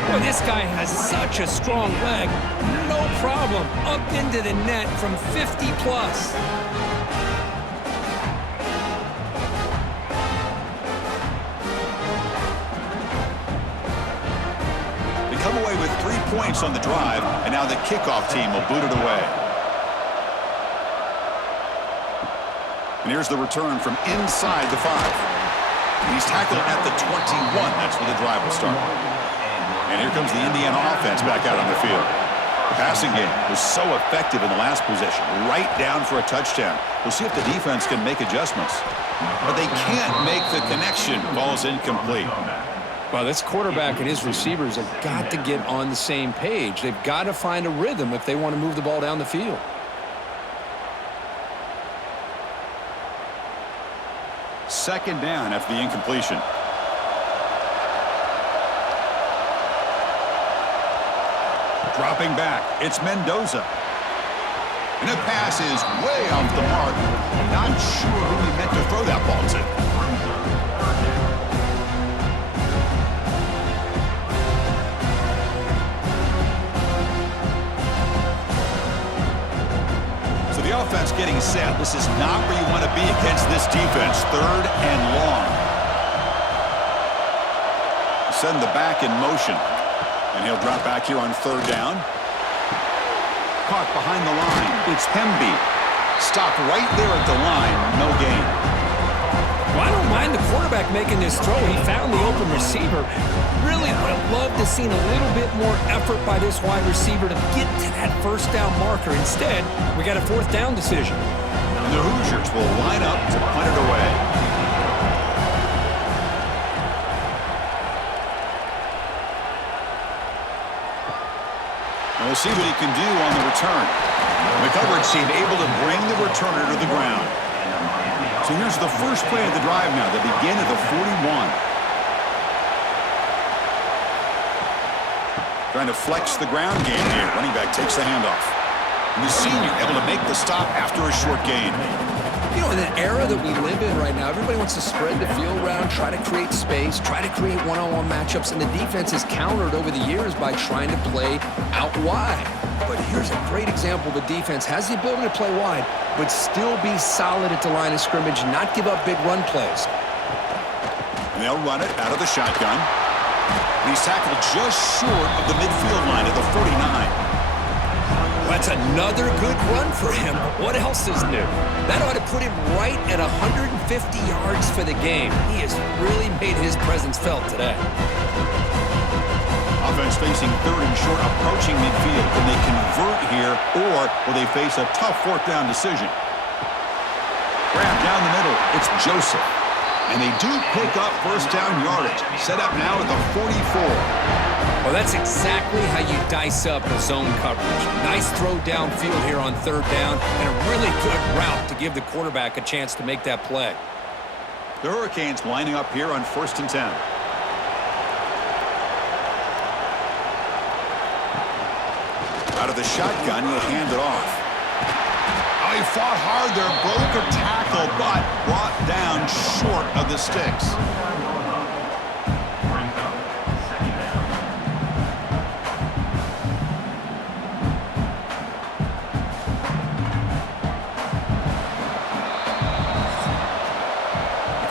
Boy, this guy has such a strong leg. No problem. Up into the net from 50 plus. They come away with 3 points on the drive, and now the kickoff team will boot it away. And here's the return from inside the 5. He's tackled at the 21. That's where the drive will start. And here comes the Indiana offense back out on the field. The passing game was so effective in the last possession, right down for a touchdown. We'll see if the defense can make adjustments. But they can't make the connection. Ball's incomplete. Well, this quarterback and his receivers have got to get on the same page. They've got to find a rhythm if they want to move the ball down the field. Second down after the incompletion. Dropping back, it's Mendoza. And the pass is way off the mark. Not sure who he meant to throw that ball to. So the offense getting set. This is not where you want to be against this defense. 3rd and long. Send the back in motion. And he'll drop back here on 3rd down. Caught behind the line. It's Hemby. Stopped right there at the line. No gain. Well, I don't mind the quarterback making this throw. He found the open receiver. Really would have loved to seen a little bit more effort by this wide receiver to get to that 1st down marker. Instead, we got a 4th down decision. And the Hoosiers will line up to punt it away. And we'll see what he can do on the return. The coverage team able to bring the returner to the ground. So here's the first play of the drive now. They begin at the 41. Trying to flex the ground game here. Running back takes the handoff. And the senior able to make the stop after a short gain. You know, in an era that we live in right now, everybody wants to spread the field around, try to create space, try to create one-on-one matchups, and the defense is countered over the years by trying to play out wide. But here's a great example. The defense has the ability to play wide, but still be solid at the line of scrimmage, not give up big run plays. And they'll run it out of the shotgun. And he's tackled just short of the midfield line at the 49. That's another good run for him. What else is new? That ought to put him right at 150 yards for the game. He has really made his presence felt today. Offense facing 3rd and short, approaching midfield. Can they convert here, or will they face a tough 4th down decision? Grab down the middle. It's Joseph. And they do pick up 1st down yardage. Set up now at the 44. Well, that's exactly how you dice up a zone coverage. Nice throw downfield here on 3rd down, and a really good route to give the quarterback a chance to make that play. The Hurricanes lining up here on 1st and 10. Out of the shotgun, you hand it off. Oh, he fought hard there, broke a tackle, but brought down short of the sticks. Brings up second down.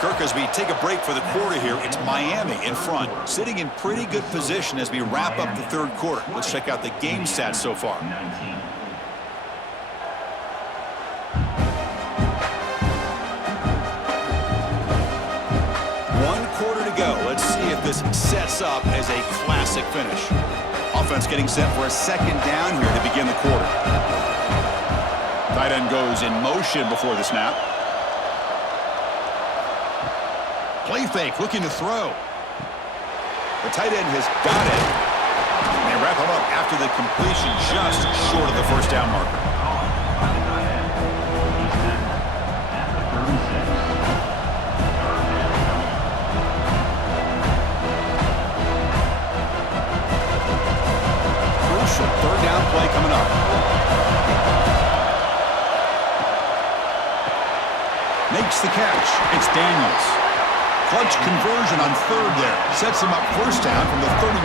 Kirk, as we take a break for the quarter here, it's Miami in front, sitting in pretty good position as we wrap up the third quarter. Let's check out the game stats so far. 19. One quarter to go. Let's see if this sets up as a classic finish. Offense getting set for a second down here to begin the quarter. Tight end goes in motion before the snap. Play fake, looking to throw. The tight end has got it. And they wrap him up after the completion, just short of the first down marker. By the tight end. He's set at the 36. Third down coming up. Crucial third down play coming up. Makes the catch. It's Daniels. Clutch conversion on third there. Sets him up first down from the 31.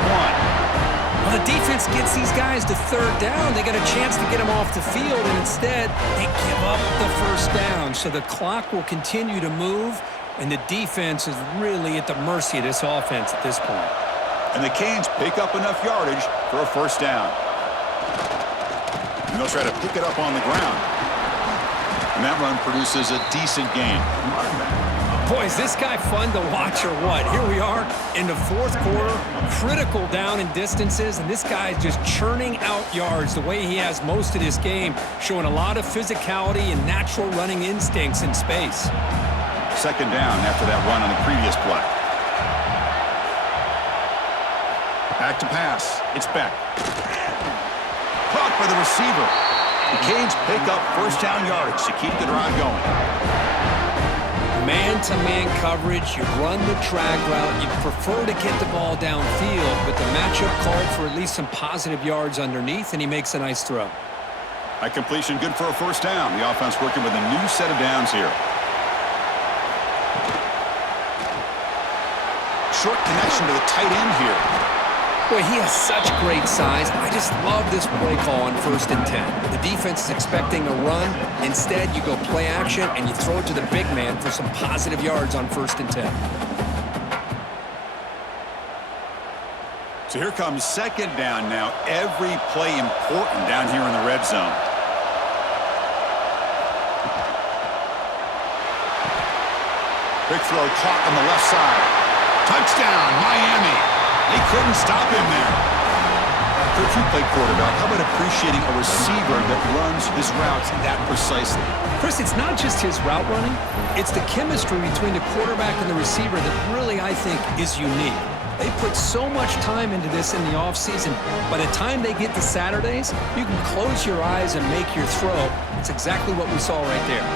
Well, the defense gets these guys to third down. They got a chance to get them off the field, and instead they give up the first down. So the clock will continue to move, and the defense is really at the mercy of this offense at this point. And the Canes pick up enough yardage for a first down. And they'll try to pick it up on the ground. And that run produces a decent gain. Boy, is this guy fun to watch or what? Here we are in the fourth quarter, critical down in distances, and this guy is just churning out yards the way he has most of this game, showing a lot of physicality and natural running instincts in space. Second down after that run on the previous play. Back to pass. It's Beck. Caught by the receiver. The Canes pick up first down yardage to keep the drive going. Man-to-man coverage, you run the drag route, you prefer to get the ball downfield, but the matchup called for at least some positive yards underneath, and he makes a nice throw. That completion good for a first down. The offense working with a new set of downs here. Short connection to the tight end here. Boy, he has such great size. I just love this play call on 1st and 10. The defense is expecting a run. Instead, you go play action, and you throw it to the big man for some positive yards on 1st and 10. So here comes second down now. Every play important down here in the red zone. Big throw caught on the left side. Touchdown, Miami. They couldn't stop him there. If you play quarterback, how about appreciating a receiver that runs his routes that precisely? Chris, it's not just his route running. It's the chemistry between the quarterback and the receiver that really, I think, is unique. They put so much time into this in the offseason. By the time they get to Saturdays, you can close your eyes and make your throw. It's exactly what we saw right there.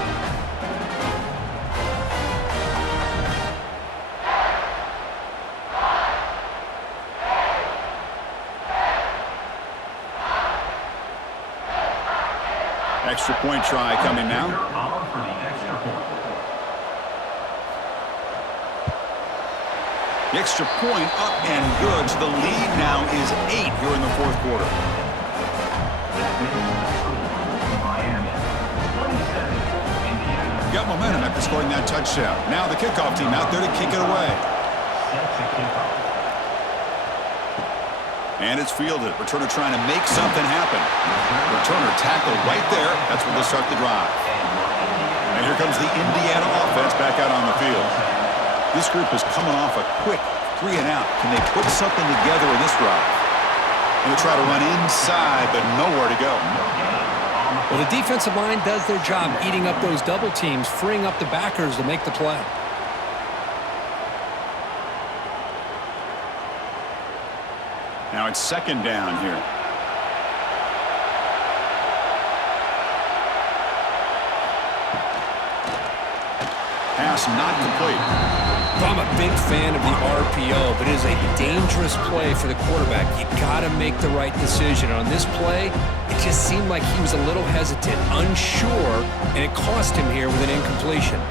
Extra point try coming now. For the extra point. The extra point up and good. So the lead now is 8 here in the fourth quarter. That makes the score Miami 27, Indiana. Got momentum after scoring that touchdown. Now the kickoff team out there to kick it away. Set to kick off. And it's fielded. Returner trying to make something happen. Returner tackled right there. That's where they'll start the drive. And here comes the Indiana offense back out on the field. This group is coming off a quick 3 and out. Can they put something together in this drive? And they try to run inside, but nowhere to go. Well, the defensive line does their job eating up those double teams, freeing up the backers to make the play. Now it's second down here. Pass not complete. I'm a big fan of the RPO, but it is a dangerous play for the quarterback. You got to make the right decision. On this play, it just seemed like he was a little hesitant, unsure, and it cost him here with an incompletion.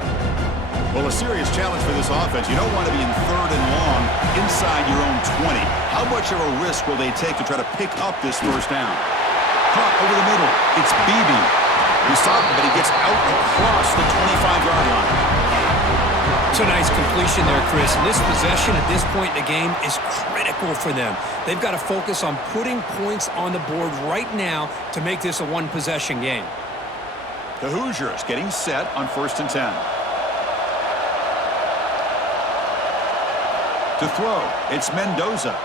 Well, a serious challenge for this offense. You don't want to be in 3rd and long inside your own 20. How much of a risk will they take to try to pick up this first down? Caught over the middle. It's Beebe. We saw him, but he gets out across the 25-yard line. It's a nice completion there, Chris. And this possession at this point in the game is critical for them. They've got to focus on putting points on the board right now to make this a one-possession game. The Hoosiers getting set on 1st and 10. To throw, it's Mendoza.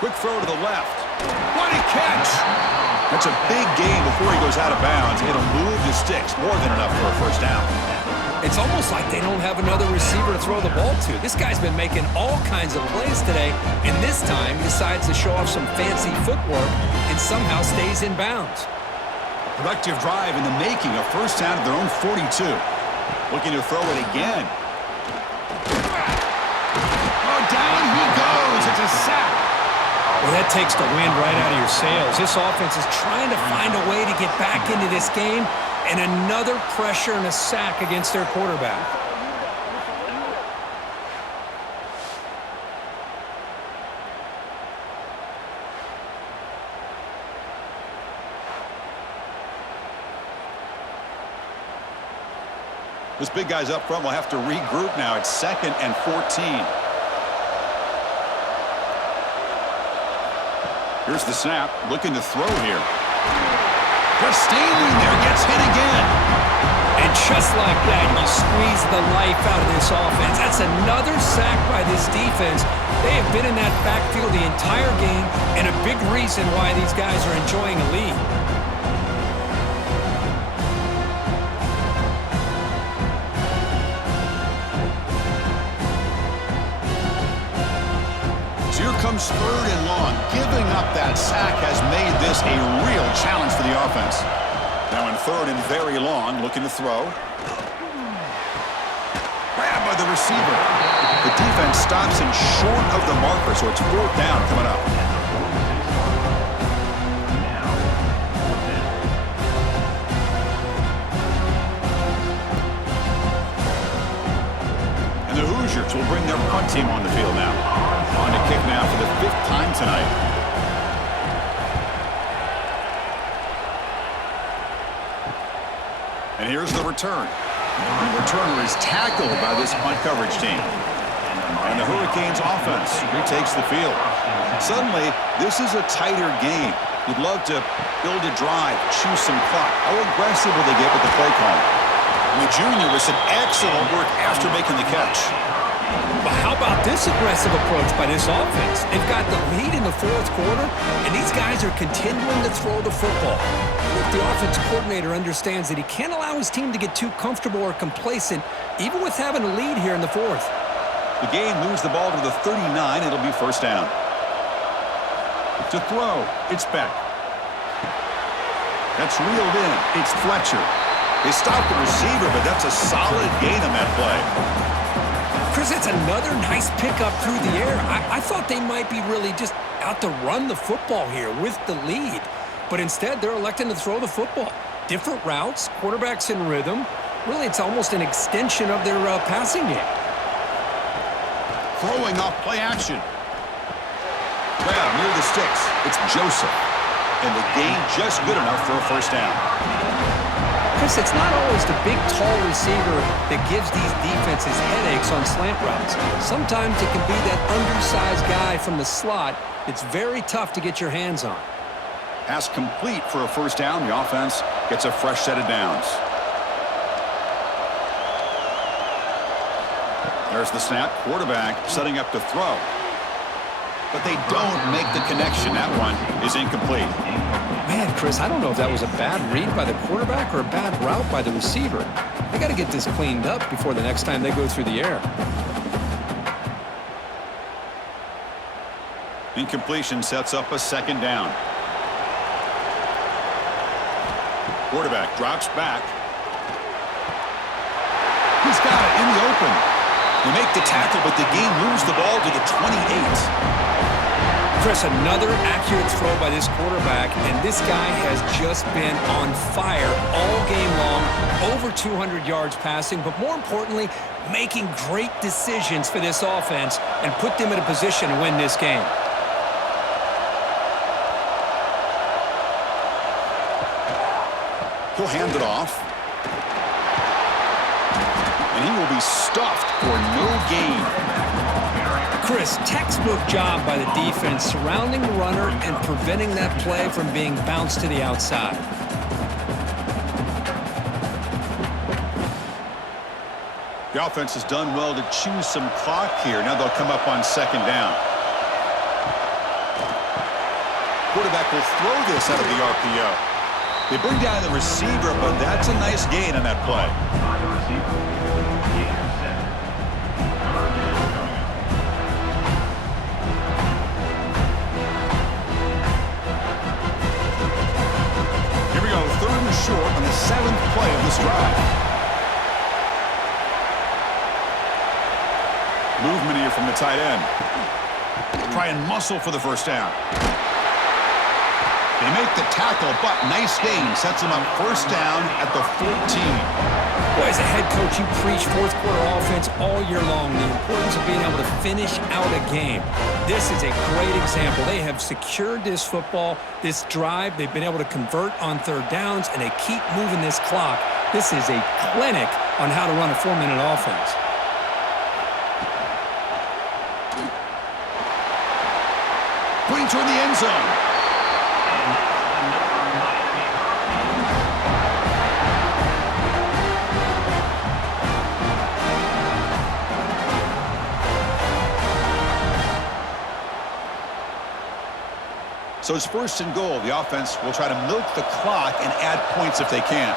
Quick throw to the left. What a catch! That's a big gain before he goes out of bounds. It'll move the sticks, more than enough for a first down. It's almost like they don't have another receiver to throw the ball to. This guy's been making all kinds of plays today, and this time decides to show off some fancy footwork and somehow stays in bounds. Productive drive in the making, a first down at their own 42. Looking to throw it again. Oh, down he goes. It's a sack. Well, that takes the wind right out of your sails. This offense is trying to find a way to get back into this game, and another pressure and a sack against their quarterback. This big guy's up front will have to regroup now. It's 2nd and 14. Here's the snap. Looking to throw here. Just standing there. Gets hit again. And just like that, you squeeze the life out of this offense. That's another sack by this defense. They have been in that backfield the entire game, and a big reason why these guys are enjoying a lead. Here comes 3rd and long. Giving up that sack has made this a real challenge for the offense. Now in 3rd and very long, looking to throw. Grabbed by the receiver. The defense stops him short of the marker, so it's 4th down coming up. And the Hoosiers will bring their punt team on the field now. On to kick now for the 5th time tonight. And here's the return. The returner is tackled by this punt coverage team. And the Hurricanes offense retakes the field. Suddenly, this is a tighter game. You'd love to build a drive, choose some clock. How aggressive will they get with the play call? And the junior with some excellent work after making the catch. But how about this aggressive approach by this offense? They've got the lead in the 4th quarter, and these guys are continuing to throw the football. If the offense coordinator understands that he can't allow his team to get too comfortable or complacent, even with having a lead here in the 4th. The game moves the ball to the 39. It'll be first down. To throw, it's Beck. That's reeled in. It's Fletcher. They stopped the receiver, but that's a solid gain on that play. Chris, it's another nice pickup through the air. I thought they might be really just out to run the football here with the lead. But instead, they're electing to throw the football. Different routes, quarterbacks in rhythm. Really, it's almost an extension of their passing game. Throwing off play action. Grab near the sticks. It's Joseph. And the gain just good enough for a first down. Chris, it's not always the big, tall receiver that gives these defenses headaches on slant routes. Sometimes it can be that undersized guy from the slot that's very tough to get your hands on. Pass complete for a first down. The offense gets a fresh set of downs. There's the snap. Quarterback setting up to throw. But they don't make the connection. That one is incomplete. Man, Chris, I don't know if that was a bad read by the quarterback or a bad route by the receiver. They got to get this cleaned up before the next time they go through the air. Incompletion sets up a second down. Quarterback drops back. He's got it in the open. They make the tackle, but the game moves the ball to the 28. Chris, another accurate throw by this quarterback, and this guy has just been on fire all game long, over 200 yards passing, but more importantly, making great decisions for this offense and put them in a position to win this game. He'll hand it off. And he will be stuffed for no gain. Chris, textbook job by the defense surrounding the runner and preventing that play from being bounced to the outside. The offense has done well to choose some clock here. Now they'll come up on second down. Quarterback will throw this out of the RPO. They bring down the receiver, but that's a nice gain on that play. Here we go, third and short on the 7th play of this drive. Movement here from the tight end. Try and muscle for the first down. They make the tackle, but nice gain. Sets them up first down at the 14. Boy, as a head coach, you preach fourth quarter offense all year long. The importance of being able to finish out a game. This is a great example. They have secured this football, this drive. They've been able to convert on third downs, and they keep moving this clock. This is a clinic on how to run a 4-minute offense. Pointing toward the end zone. So it's first and goal. The offense will try to milk the clock and add points if they can.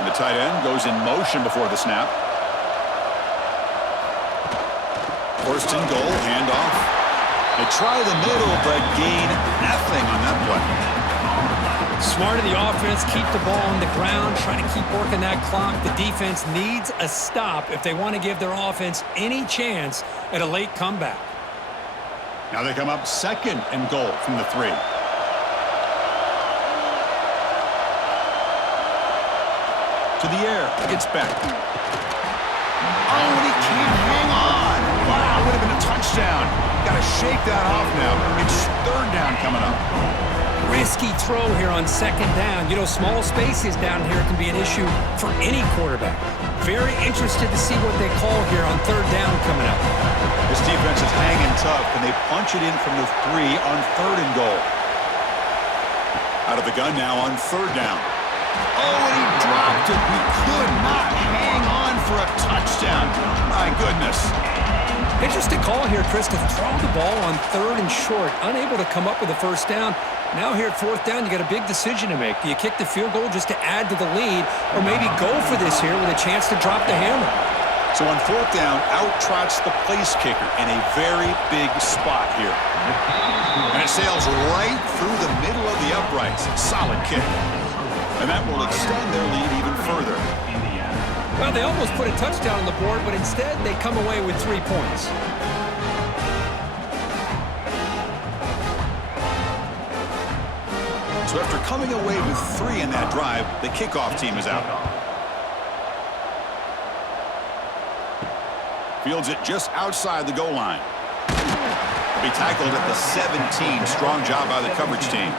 And the tight end goes in motion before the snap. First and goal, handoff. They try the middle, but gain nothing on that play. Smart of the offense, keep the ball on the ground, trying to keep working that clock. The defense needs a stop if they want to give their offense any chance at a late comeback. Now they come up second and goal from the 3. To the air, it's back. Oh, and he can't hang on. Wow, would have been a touchdown. Got to shake that off now. It's third down coming up. Risky throw here on second down. You know, small spaces down here can be an issue for any quarterback. Very interested to see what they call here on third down coming up. This defense is hanging tough, and they punch it in from the 3 on third and goal. Out of the gun now on third down. Oh, and he dropped it. He could not hang on for a touchdown. My goodness. Interesting call here, Chris, to throw the ball on third and short. Unable to come up with a first down. Now here at fourth down, you got a big decision to make. Do you kick the field goal just to add to the lead, or maybe go for this here with a chance to drop the hammer? So on fourth down, out trots the place kicker in a very big spot here. And it sails right through the middle of the uprights. Solid kick. And that will extend their lead even further. Well, they almost put a touchdown on the board, but instead they come away with 3 points. So after coming away with 3 in that drive, the kickoff team is out. Fields it just outside the goal line. He'll be tackled at the 17. Strong job by the coverage team.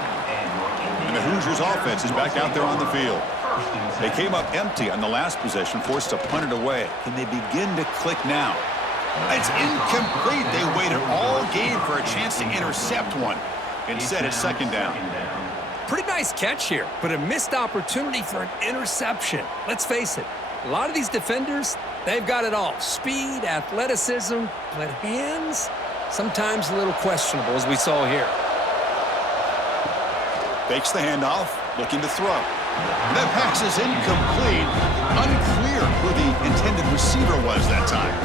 And the Hoosiers offense is back out there on the field. They came up empty on the last possession, forced to punt it away. Can they begin to click now? It's incomplete. They waited all game for a chance to intercept one. Instead, it's second down. Pretty nice catch here, but a missed opportunity for an interception. Let's face it, a lot of these defenders, they've got it all. Speed, athleticism, but hands, sometimes a little questionable, as we saw here. Fakes the handoff, looking to throw. That pass is incomplete. Unclear who the intended receiver was that time.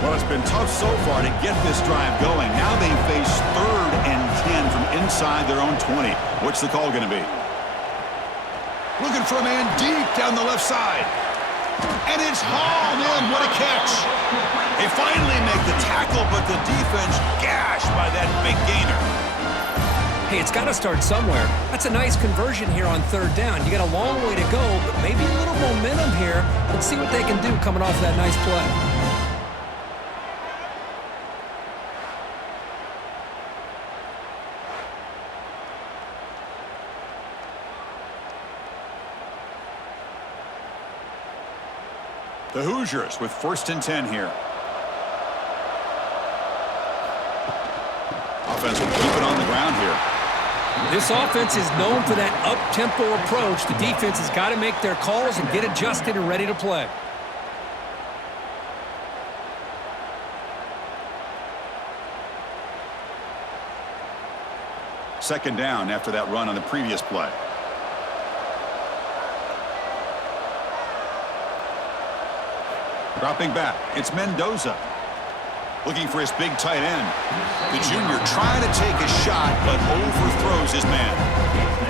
Well, it's been tough so far to get this drive going. Now they face 3rd and 10 from inside their own 20. What's the call going to be? Looking for a man deep down the left side. And it's hauled in. What a catch. They finally make the tackle, but the defense gashed by that big gainer. Hey, it's got to start somewhere. That's a nice conversion here on 3rd down. You got a long way to go, but maybe a little momentum here. Let's see what they can do coming off that nice play. The Hoosiers with 1st and 10 here. Offense will keep it on the ground here. This offense is known for that up-tempo approach. The defense has got to make their calls and get adjusted and ready to play. Second down after that run on the previous play. Dropping back, it's Mendoza. Looking for his big tight end. The junior trying to take a shot, but overthrows his man.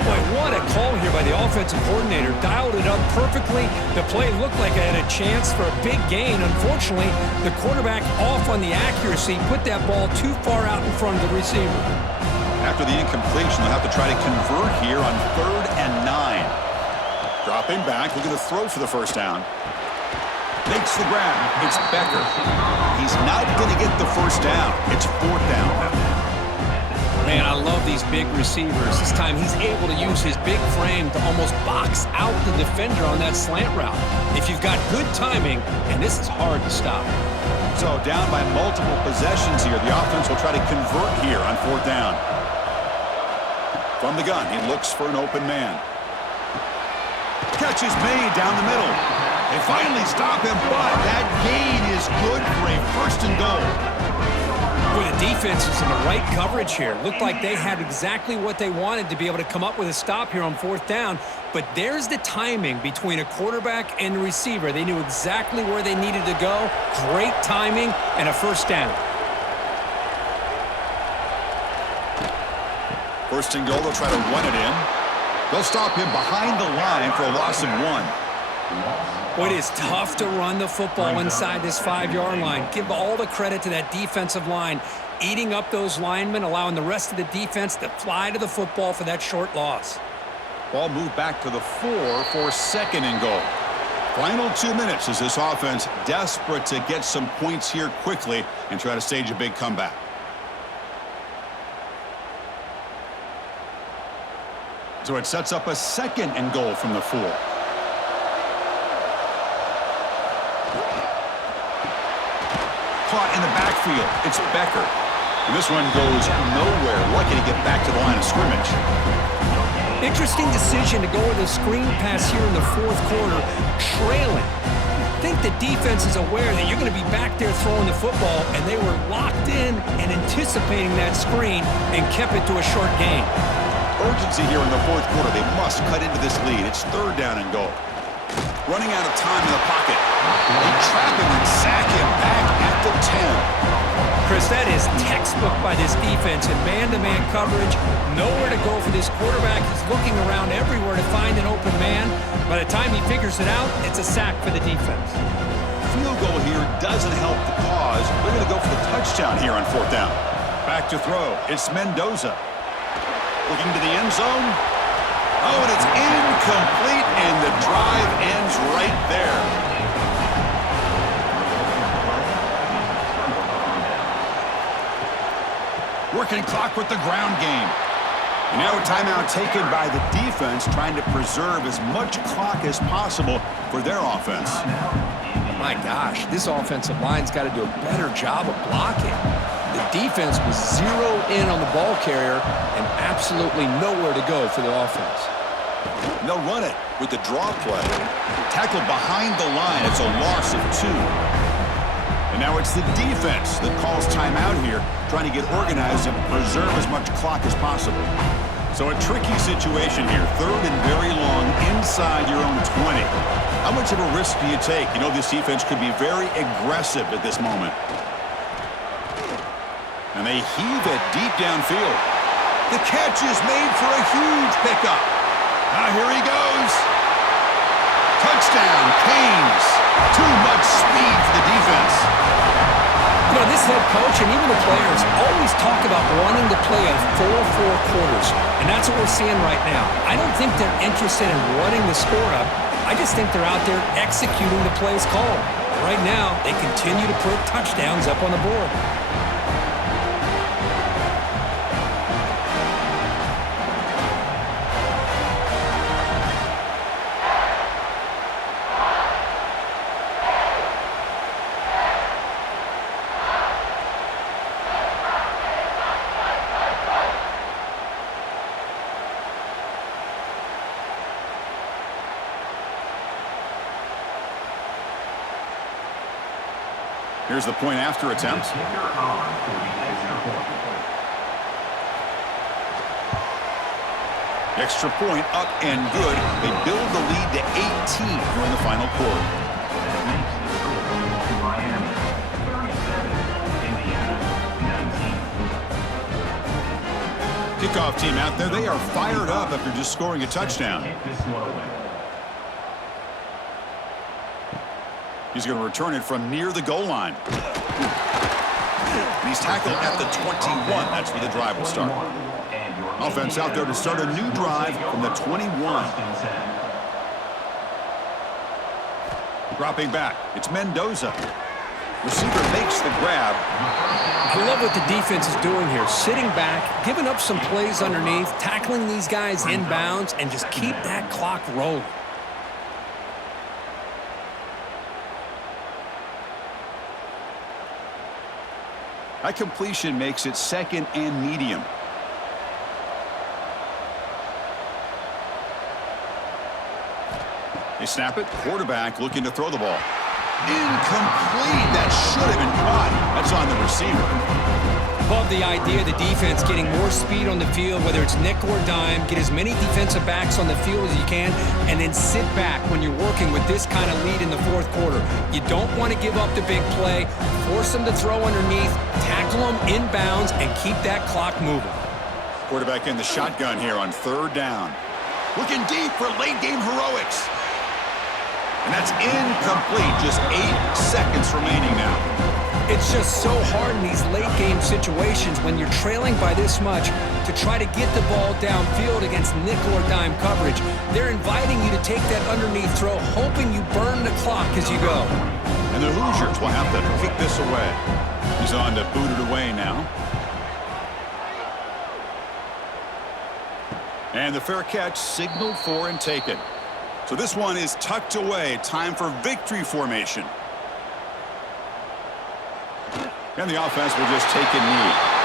Boy, what a call here by the offensive coordinator. Dialed it up perfectly. The play looked like it had a chance for a big gain. Unfortunately, the quarterback off on the accuracy, put that ball too far out in front of the receiver. After the incompletion, they'll have to try to convert here on 3rd and 9. Dropping back, looking to throw for the first down. Makes the grab. It's Becker. He's not going to get the first down. It's 4th down. Man, I love these big receivers. This time he's able to use his big frame to almost box out the defender on that slant route. If you've got good timing, and this is hard to stop. So down by multiple possessions here. The offense will try to convert here on 4th down. From the gun, he looks for an open man. Catch is made down the middle. They finally stop him, but that gain is good for a 1st and goal. Boy, the defense is in the right coverage here. Looked like they had exactly what they wanted to be able to come up with a stop here on 4th down. But there's the timing between a quarterback and the receiver. They knew exactly where they needed to go. Great timing and a 1st down. 1st and goal, they'll try to run it in. They'll stop him behind the line for a loss of 1. Boy, it is tough to run the football inside this 5-yard line. Give all the credit to that defensive line, eating up those linemen, allowing the rest of the defense to fly to the football for that short loss. Ball moved back to the 4 for 2nd and goal. Final 2 minutes as this offense desperate to get some points here quickly and try to stage a big comeback. So it sets up a 2nd and goal from the 4. Caught in the backfield. It's Becker. And this one goes nowhere. Lucky to get back to the line of scrimmage. Interesting decision to go with a screen pass here in the 4th quarter, trailing. I think the defense is aware that you're going to be back there throwing the football, and they were locked in and anticipating that screen and kept it to a short gain. Urgency here in the 4th quarter. They must cut into this lead. It's 3rd down and goal. Running out of time in the pocket. They trap him and sack him back at the 10. Chris, that is textbook by this defense in man-to-man coverage. Nowhere to go for this quarterback. He's looking around everywhere to find an open man. By the time he figures it out, it's a sack for the defense. Field goal here doesn't help the cause. They're going to go for the touchdown here on 4th down. Back to throw. It's Mendoza. Looking to the end zone. Oh, and it's incomplete, and the drive ends right there. Working clock with the ground game. And now a timeout taken by the defense, trying to preserve as much clock as possible for their offense. My gosh, this offensive line's got to do a better job of blocking. The defense was zeroed in on the ball carrier and absolutely nowhere to go for the offense. And they'll run it with the draw play. Tackle behind the line. It's a loss of 2. And now it's the defense that calls timeout here, trying to get organized and preserve as much clock as possible. So a tricky situation here. 3rd and very long inside your own 20. How much of a risk do you take? You know this defense could be very aggressive at this moment. And they heave it deep downfield. The catch is made for a huge pickup. Now here he goes. Touchdown, Canes. Too much speed for the defense. You know, this head coach and even the players always talk about wanting to play a 4-4 quarters, and that's what we're seeing right now. I don't think they're interested in running the score up. I just think they're out there executing the plays called. Right now, they continue to put touchdowns up on the board. Here's the point after attempt. Extra point up and good. They build the lead to 18 here in the final quarter. Kickoff team out there. They are fired up after just scoring a touchdown. He's going to return it from near the goal line. And he's tackled at the 21. That's where the drive will start. Offense out there to start a new drive from the 21. Dropping back. It's Mendoza. Receiver makes the grab. I love what the defense is doing here. Sitting back, giving up some plays underneath, tackling these guys inbounds, and just keep that clock rolling. That completion makes it second and medium. They snap it. Quarterback looking to throw the ball. Incomplete. That should have been caught. That's on the receiver. Love the idea of the defense getting more speed on the field, whether it's nickel or dime. Get as many defensive backs on the field as you can, and then sit back when you're working with this kind of lead in the fourth quarter. You don't want to give up the big play. Force them to throw underneath, tackle them inbounds, and keep that clock moving. Quarterback in the shotgun here on third down. Looking deep for late game heroics. And that's incomplete. Just 8 seconds remaining now. It's just so hard in these late game situations when you're trailing by this much to try to get the ball downfield against nickel or dime coverage. They're inviting you to take that underneath throw, hoping you burn the clock as you go. And the Hoosiers will have to kick this away. He's on to boot it away now. And the fair catch signaled for and taken. So this one is tucked away. Time for victory formation. And the offense will just take a knee.